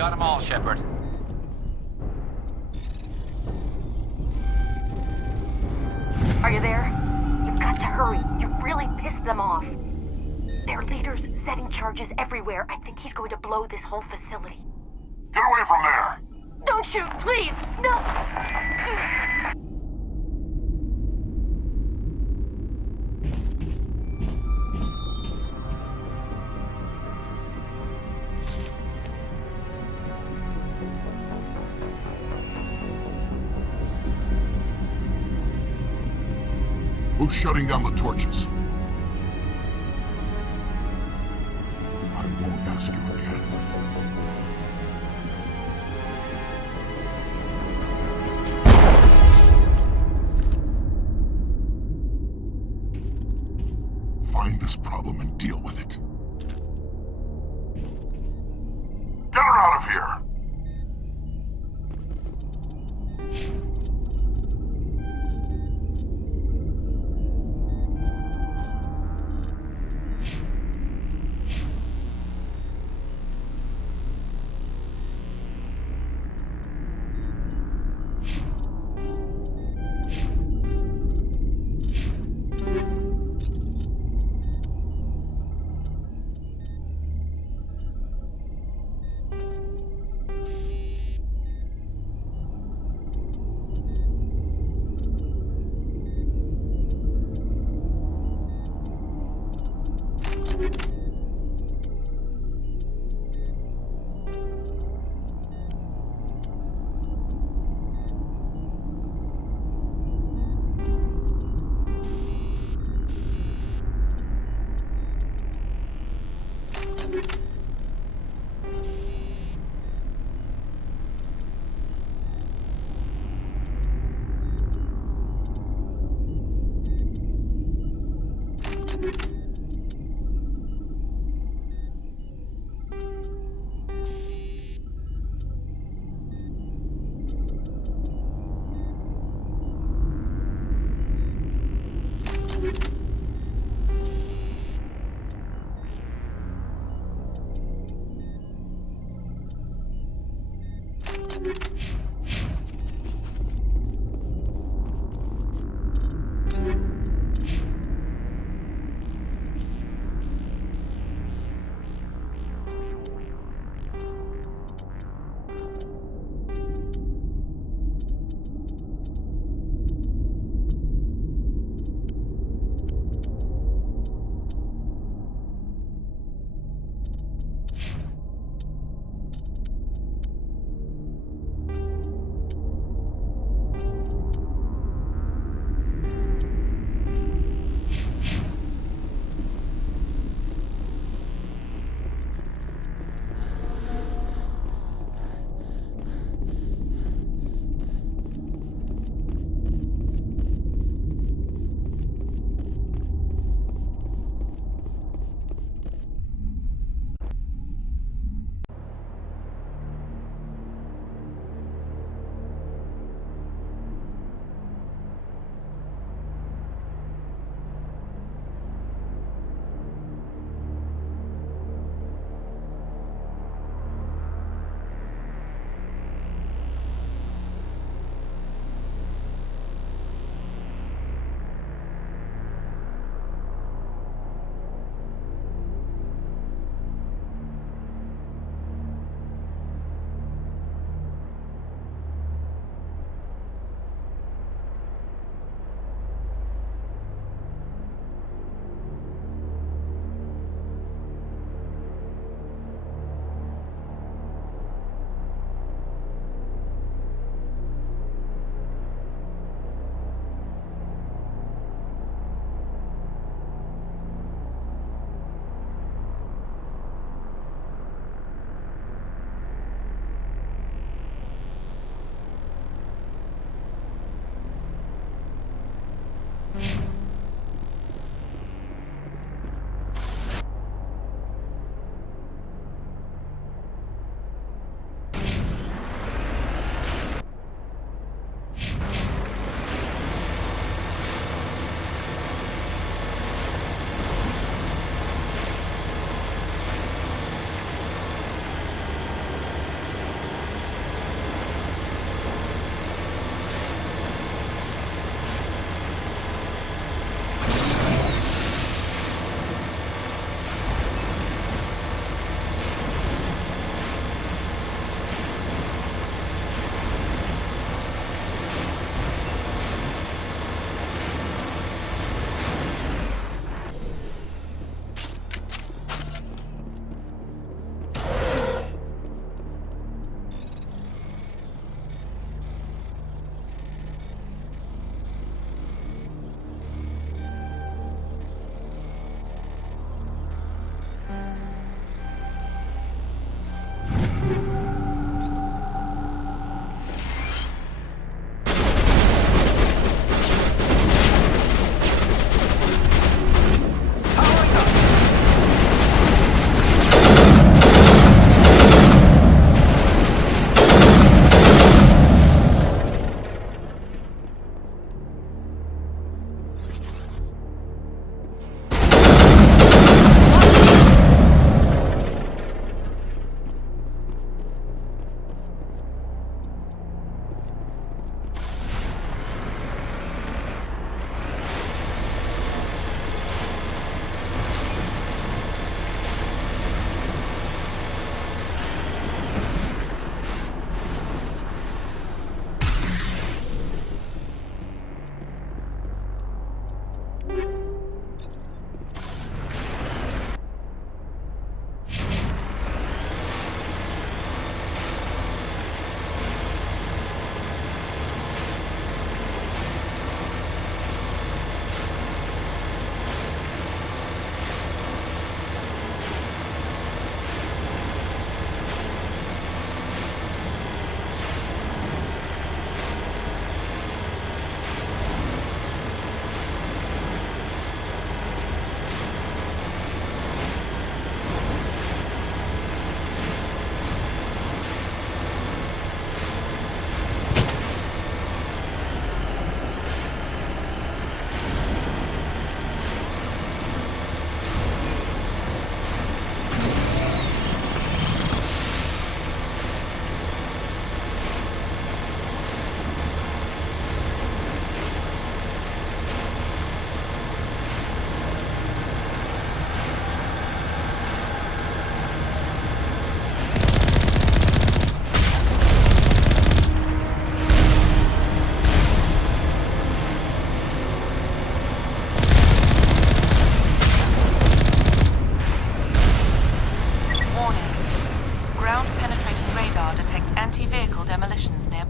got them all, Shepard. Are you there? You've got to hurry. You've really pissed them off. Their leader's setting charges everywhere. I think he's going to blow this whole facility. Get away from there! Don't shoot, please! No! Who's shutting down the torches? I won't ask you again. Find this problem and deal with it. Get her out of here!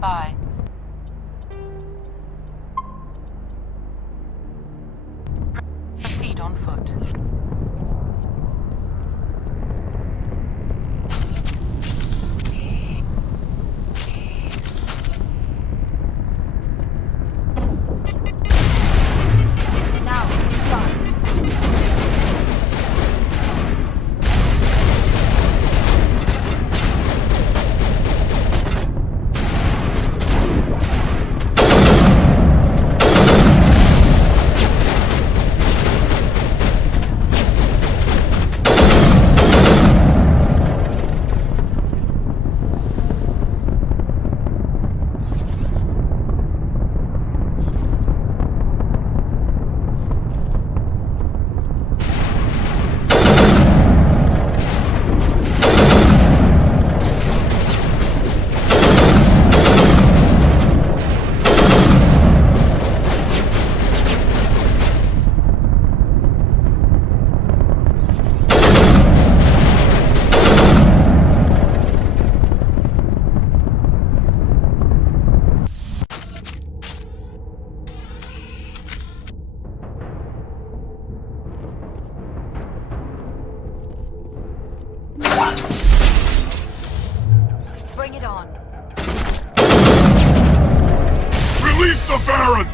Bye. Proceed on foot. Bring it on. Release the Baron!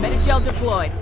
Metagel deployed.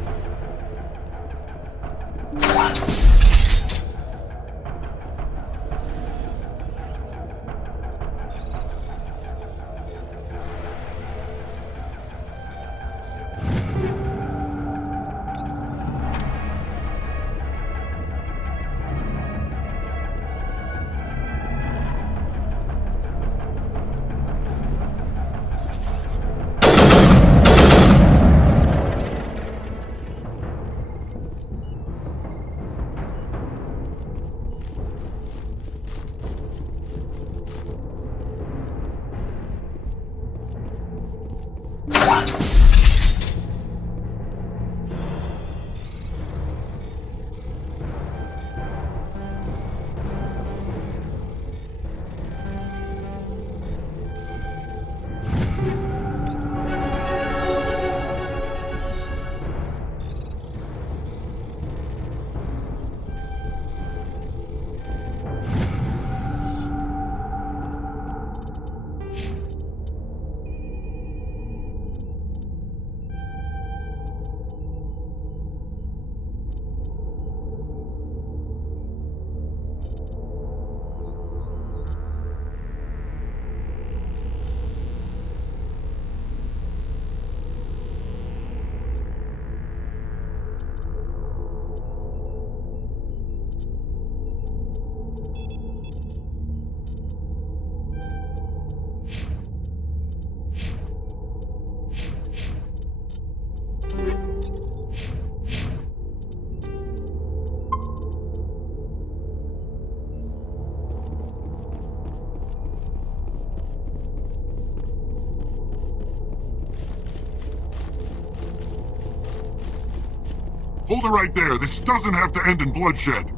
Hold it right there. This doesn't have to end in bloodshed.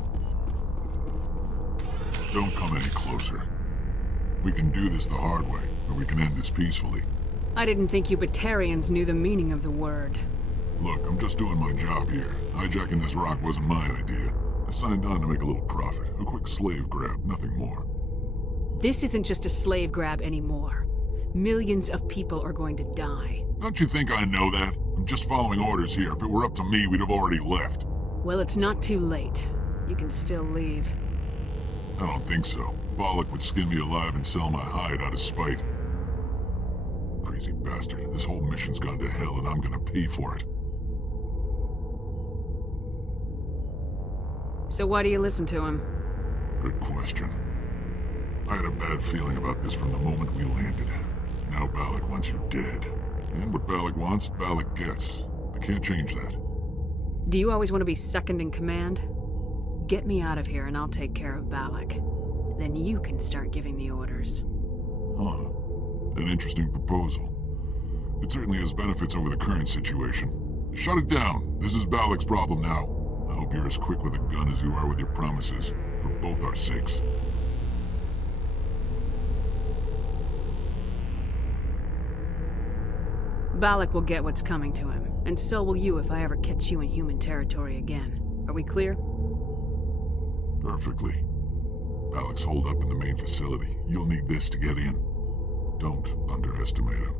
Don't come any closer. We can do this the hard way, or we can end this peacefully. I didn't think you Batarians knew the meaning of the word. Look, I'm just doing my job here. Hijacking this rock wasn't my idea. I signed on to make a little profit. A quick slave grab, nothing more. This isn't just a slave grab anymore. Millions of people are going to die. Don't you think I know that? I'm just following orders here. If it were up to me, we'd have already left. Well, it's not too late. You can still leave. I don't think so. Balak would skin me alive and sell my hide out of spite. Crazy bastard. This whole mission's gone to hell and I'm gonna pay for it. So why do you listen to him? Good question. I had a bad feeling about this from the moment we landed. Now Balak wants you dead. And what Balak wants, Balak gets. I can't change that. Do you always want to be second in command? Get me out of here and I'll take care of Balak. Then you can start giving the orders. Huh. An interesting proposal. It certainly has benefits over the current situation. Shut it down. This is Balak's problem now. I hope you're as quick with a gun as you are with your promises, for both our sakes. Balak will get what's coming to him, and so will you if I ever catch you in human territory again. Are we clear? Perfectly. Balak's holed up in the main facility. You'll need this to get in. Don't underestimate him.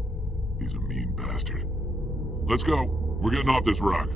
He's a mean bastard. Let's go. We're getting off this rock.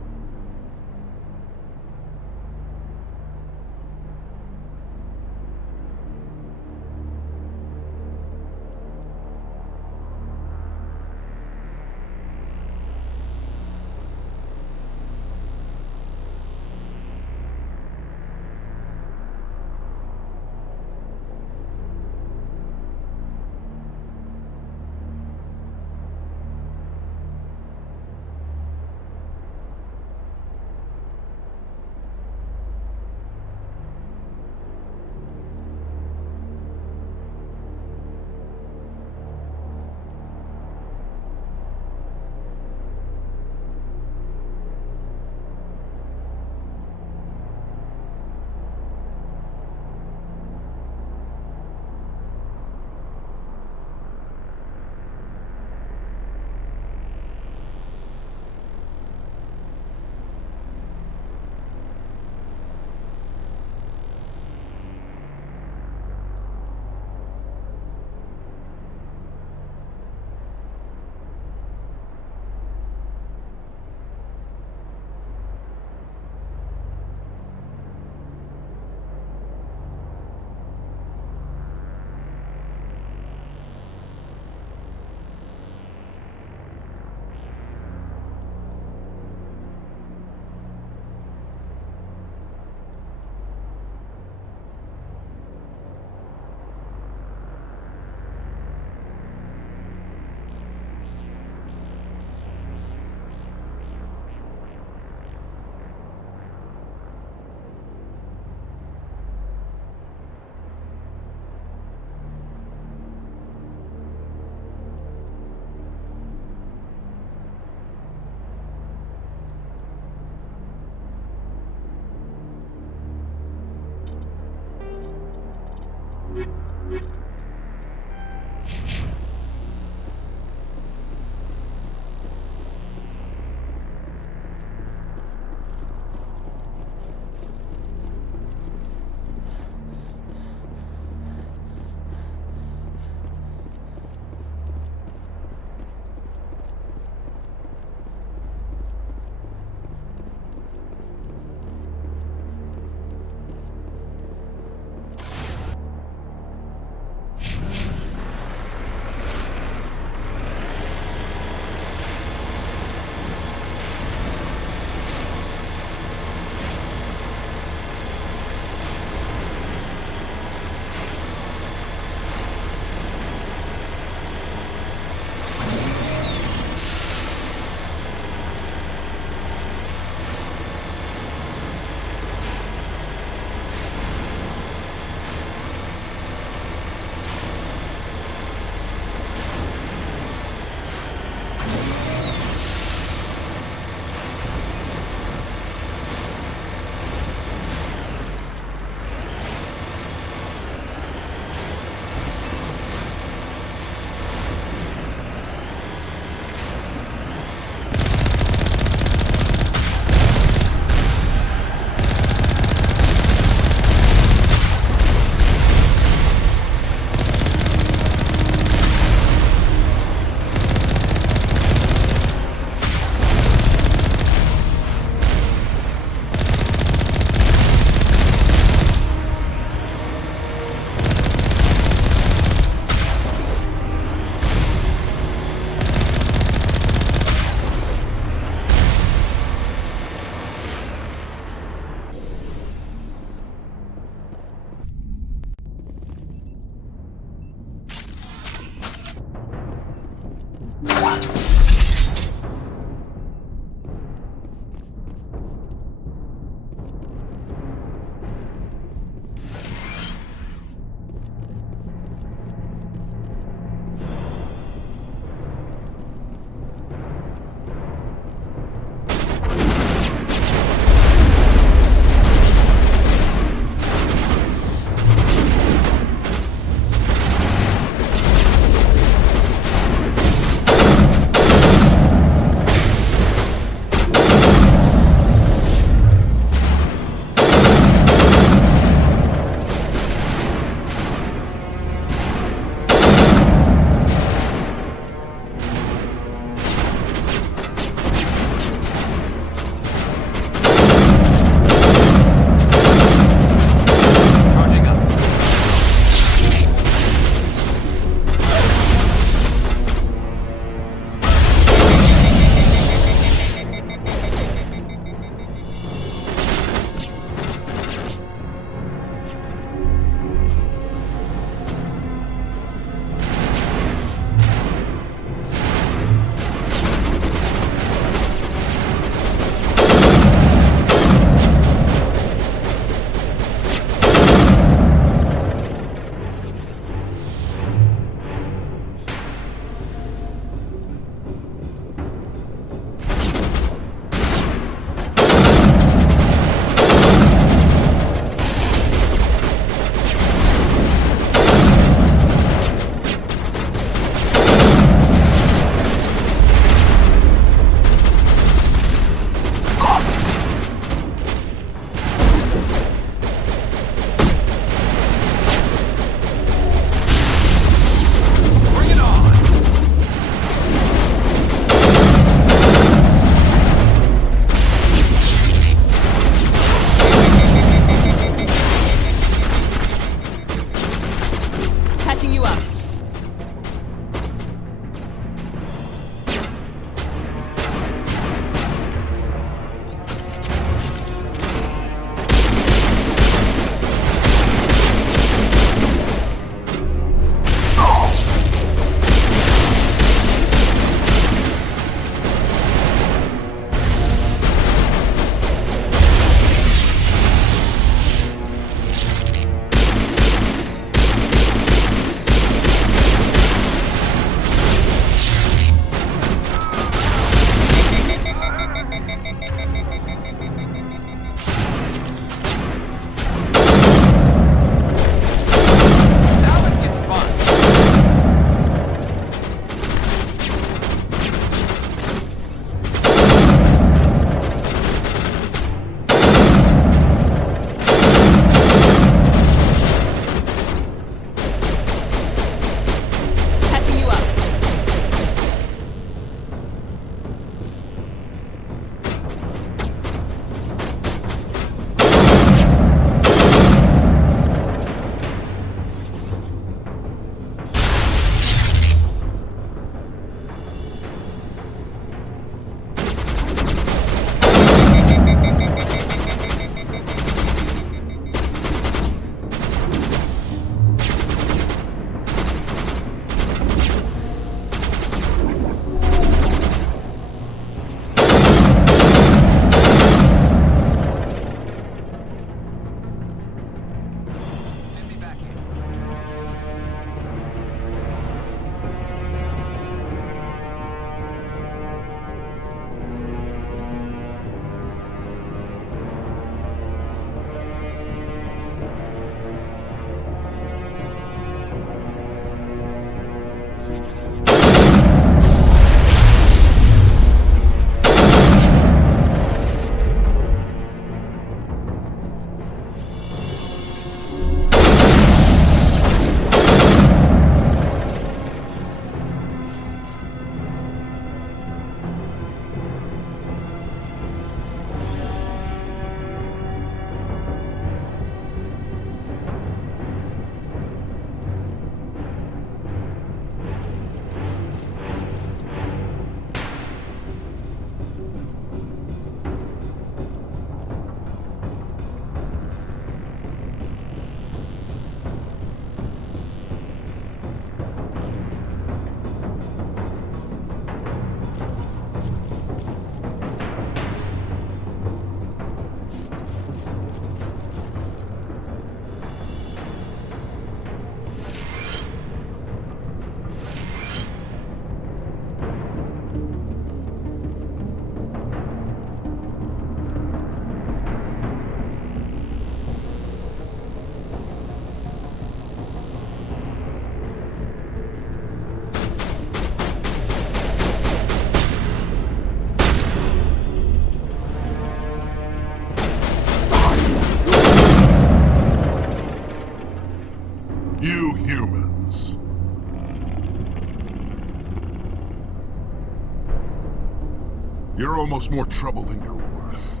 You're almost more trouble than you're worth.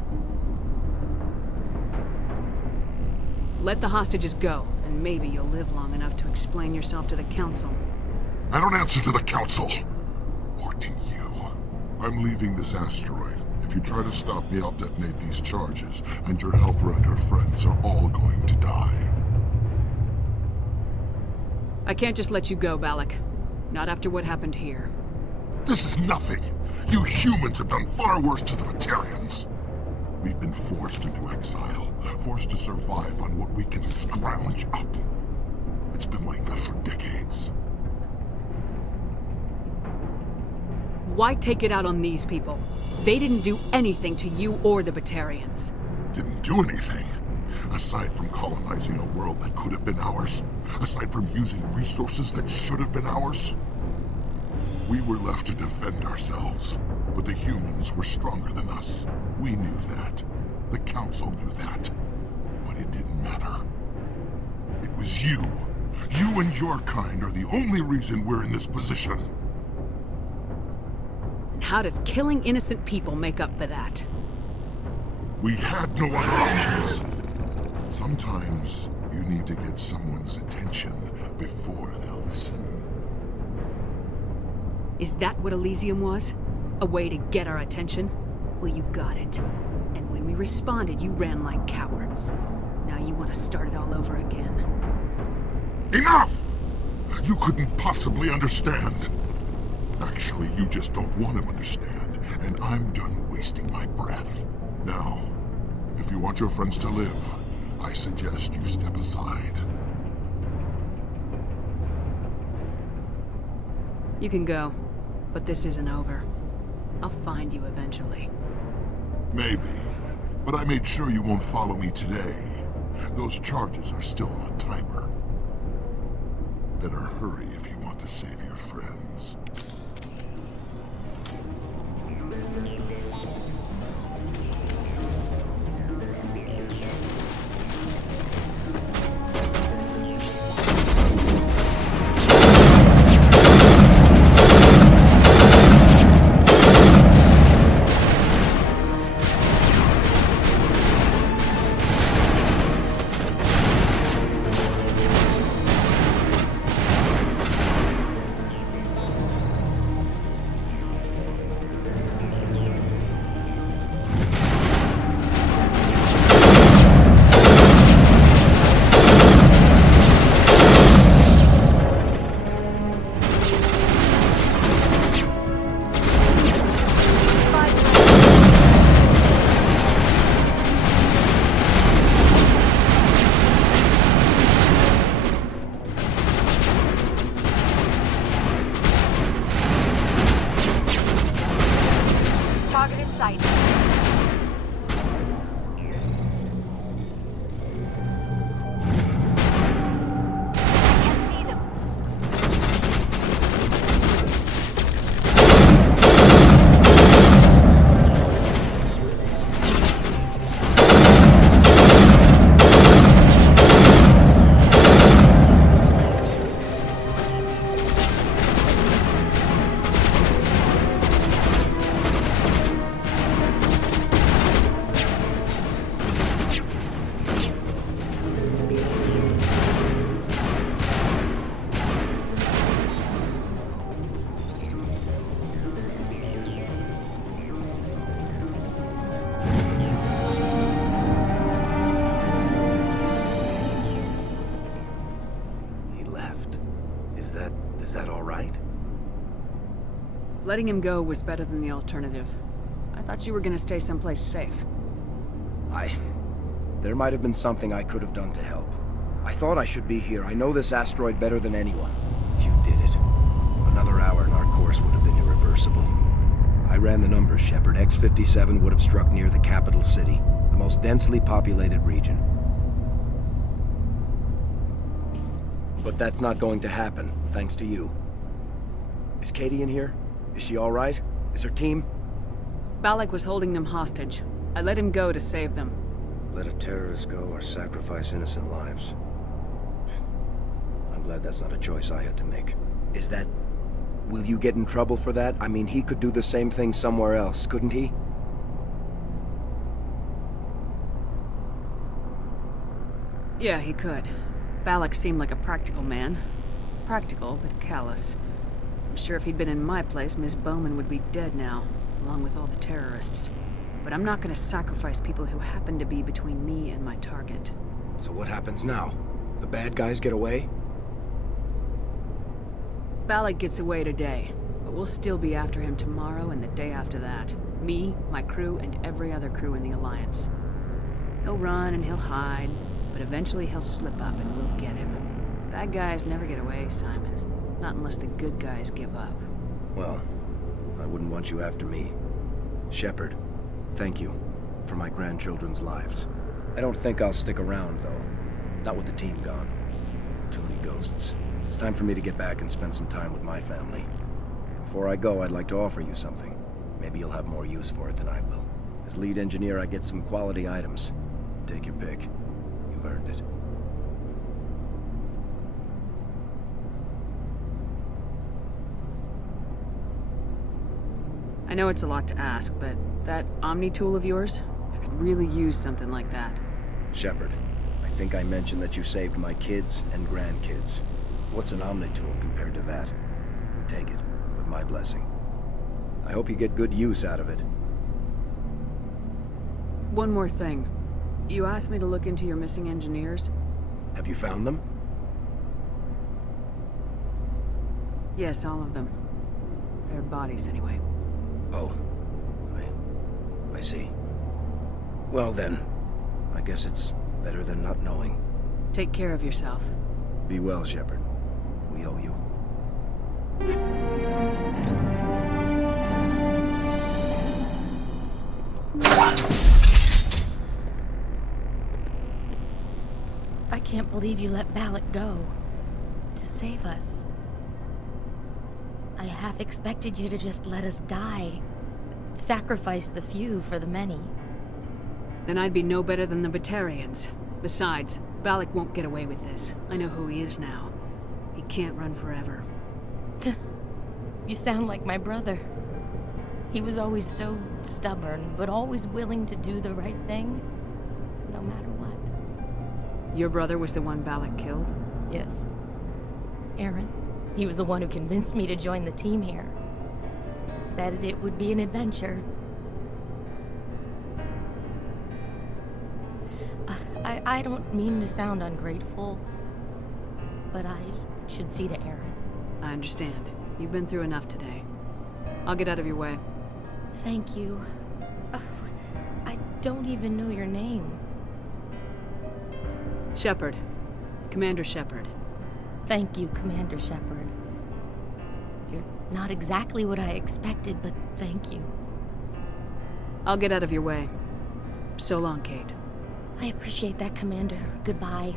Let the hostages go, and maybe you'll live long enough to explain yourself to the Council. I don't answer to the Council. Or to you. I'm leaving this asteroid. If you try to stop me, I'll detonate these charges, and your helper and her friends are all going to die. I can't just let you go, Balak. Not after what happened here. This is nothing. You humans have done far worse to the Batarians. We've been forced into exile, forced to survive on what we can scrounge up. It's been like that for decades. Why take it out on these people? They didn't do anything to you or the Batarians. Didn't do anything. Aside from colonizing a world that could have been ours. Aside from using resources that should have been ours. We were left to defend ourselves. But the humans were stronger than us. We knew that. The Council knew that. But it didn't matter. It was you. You and your kind are the only reason we're in this position. And how does killing innocent people make up for that? We had no other options. Sometimes you need to get someone's attention before they'll listen. Is that what Elysium was? A way to get our attention? Well, you got it. And when we responded, you ran like cowards. Now you want to start it all over again. Enough! You couldn't possibly understand. Actually, you just don't want to understand, and I'm done wasting my breath. Now, if you want your friends to live, I suggest you step aside. You can go, but this isn't over. I'll find you eventually. Maybe, but I made sure you won't follow me today. Those charges are still on a timer. Better hurry if you want to save your friends. Target in sight. Can't see them. Is that all right? Letting him go was better than the alternative. I thought you were gonna stay someplace safe. There might have been something I could have done to help. I thought I should be here. I know this asteroid better than anyone. You did it. Another hour and our course would have been irreversible. I ran the numbers, Shepard. X-57 would have struck near the capital city, the most densely populated region. But that's not going to happen, thanks to you. Is Katie in here? Is she all right? Is her team? Balak was holding them hostage. I let him go to save them. Let a terrorist go or sacrifice innocent lives. I'm glad that's not a choice I had to make. Is that... Will you get in trouble for that? I mean, he could do the same thing somewhere else, couldn't he? Yeah, he could. Balak seemed like a practical man. Practical, but callous. I'm sure if he'd been in my place, Miss Bowman would be dead now, along with all the terrorists. But I'm not gonna sacrifice people who happen to be between me and my target. So what happens now? The bad guys get away? Balak gets away today, but we'll still be after him tomorrow and the day after that. Me, my crew, and every other crew in the Alliance. He'll run and he'll hide, but eventually he'll slip up and we'll get him. Bad guys never get away, Simon. Not unless the good guys give up. Well, I wouldn't want you after me. Shepard, thank you for my grandchildren's lives. I don't think I'll stick around, though. Not with the team gone. Too many ghosts. It's time for me to get back and spend some time with my family. Before I go, I'd like to offer you something. Maybe you'll have more use for it than I will. As lead engineer, I get some quality items. Take your pick. You've earned it. I know it's a lot to ask, but that Omni tool of yours? I could really use something like that. Shepard, I think I mentioned that you saved my kids and grandkids. What's an Omni tool compared to that? Take it, with my blessing. I hope you get good use out of it. One more thing. You asked me to look into your missing engineers? Have you found them? Yes, all of them. Their bodies, anyway. Oh. I see. Well then, I guess it's better than not knowing. Take care of yourself. Be well, Shepard. We owe you. I can't believe you let Balak go. To save us. I half expected you to just let us die. Sacrifice the few for the many. Then I'd be no better than the Batarians. Besides, Balak won't get away with this. I know who he is now. He can't run forever. You sound like my brother. He was always so stubborn, but always willing to do the right thing, no matter what. Your brother was the one Balak killed? Yes. Aaron. He was the one who convinced me to join the team here. Said it would be an adventure. I don't mean to sound ungrateful, but I should see to Aaron. I understand. You've been through enough today. I'll get out of your way. Thank you. I don't even know your name. Shepard. Commander Shepard. Thank you, Commander Shepard. You're not exactly what I expected, but thank you. I'll get out of your way. So long, Kate. I appreciate that, Commander. Goodbye.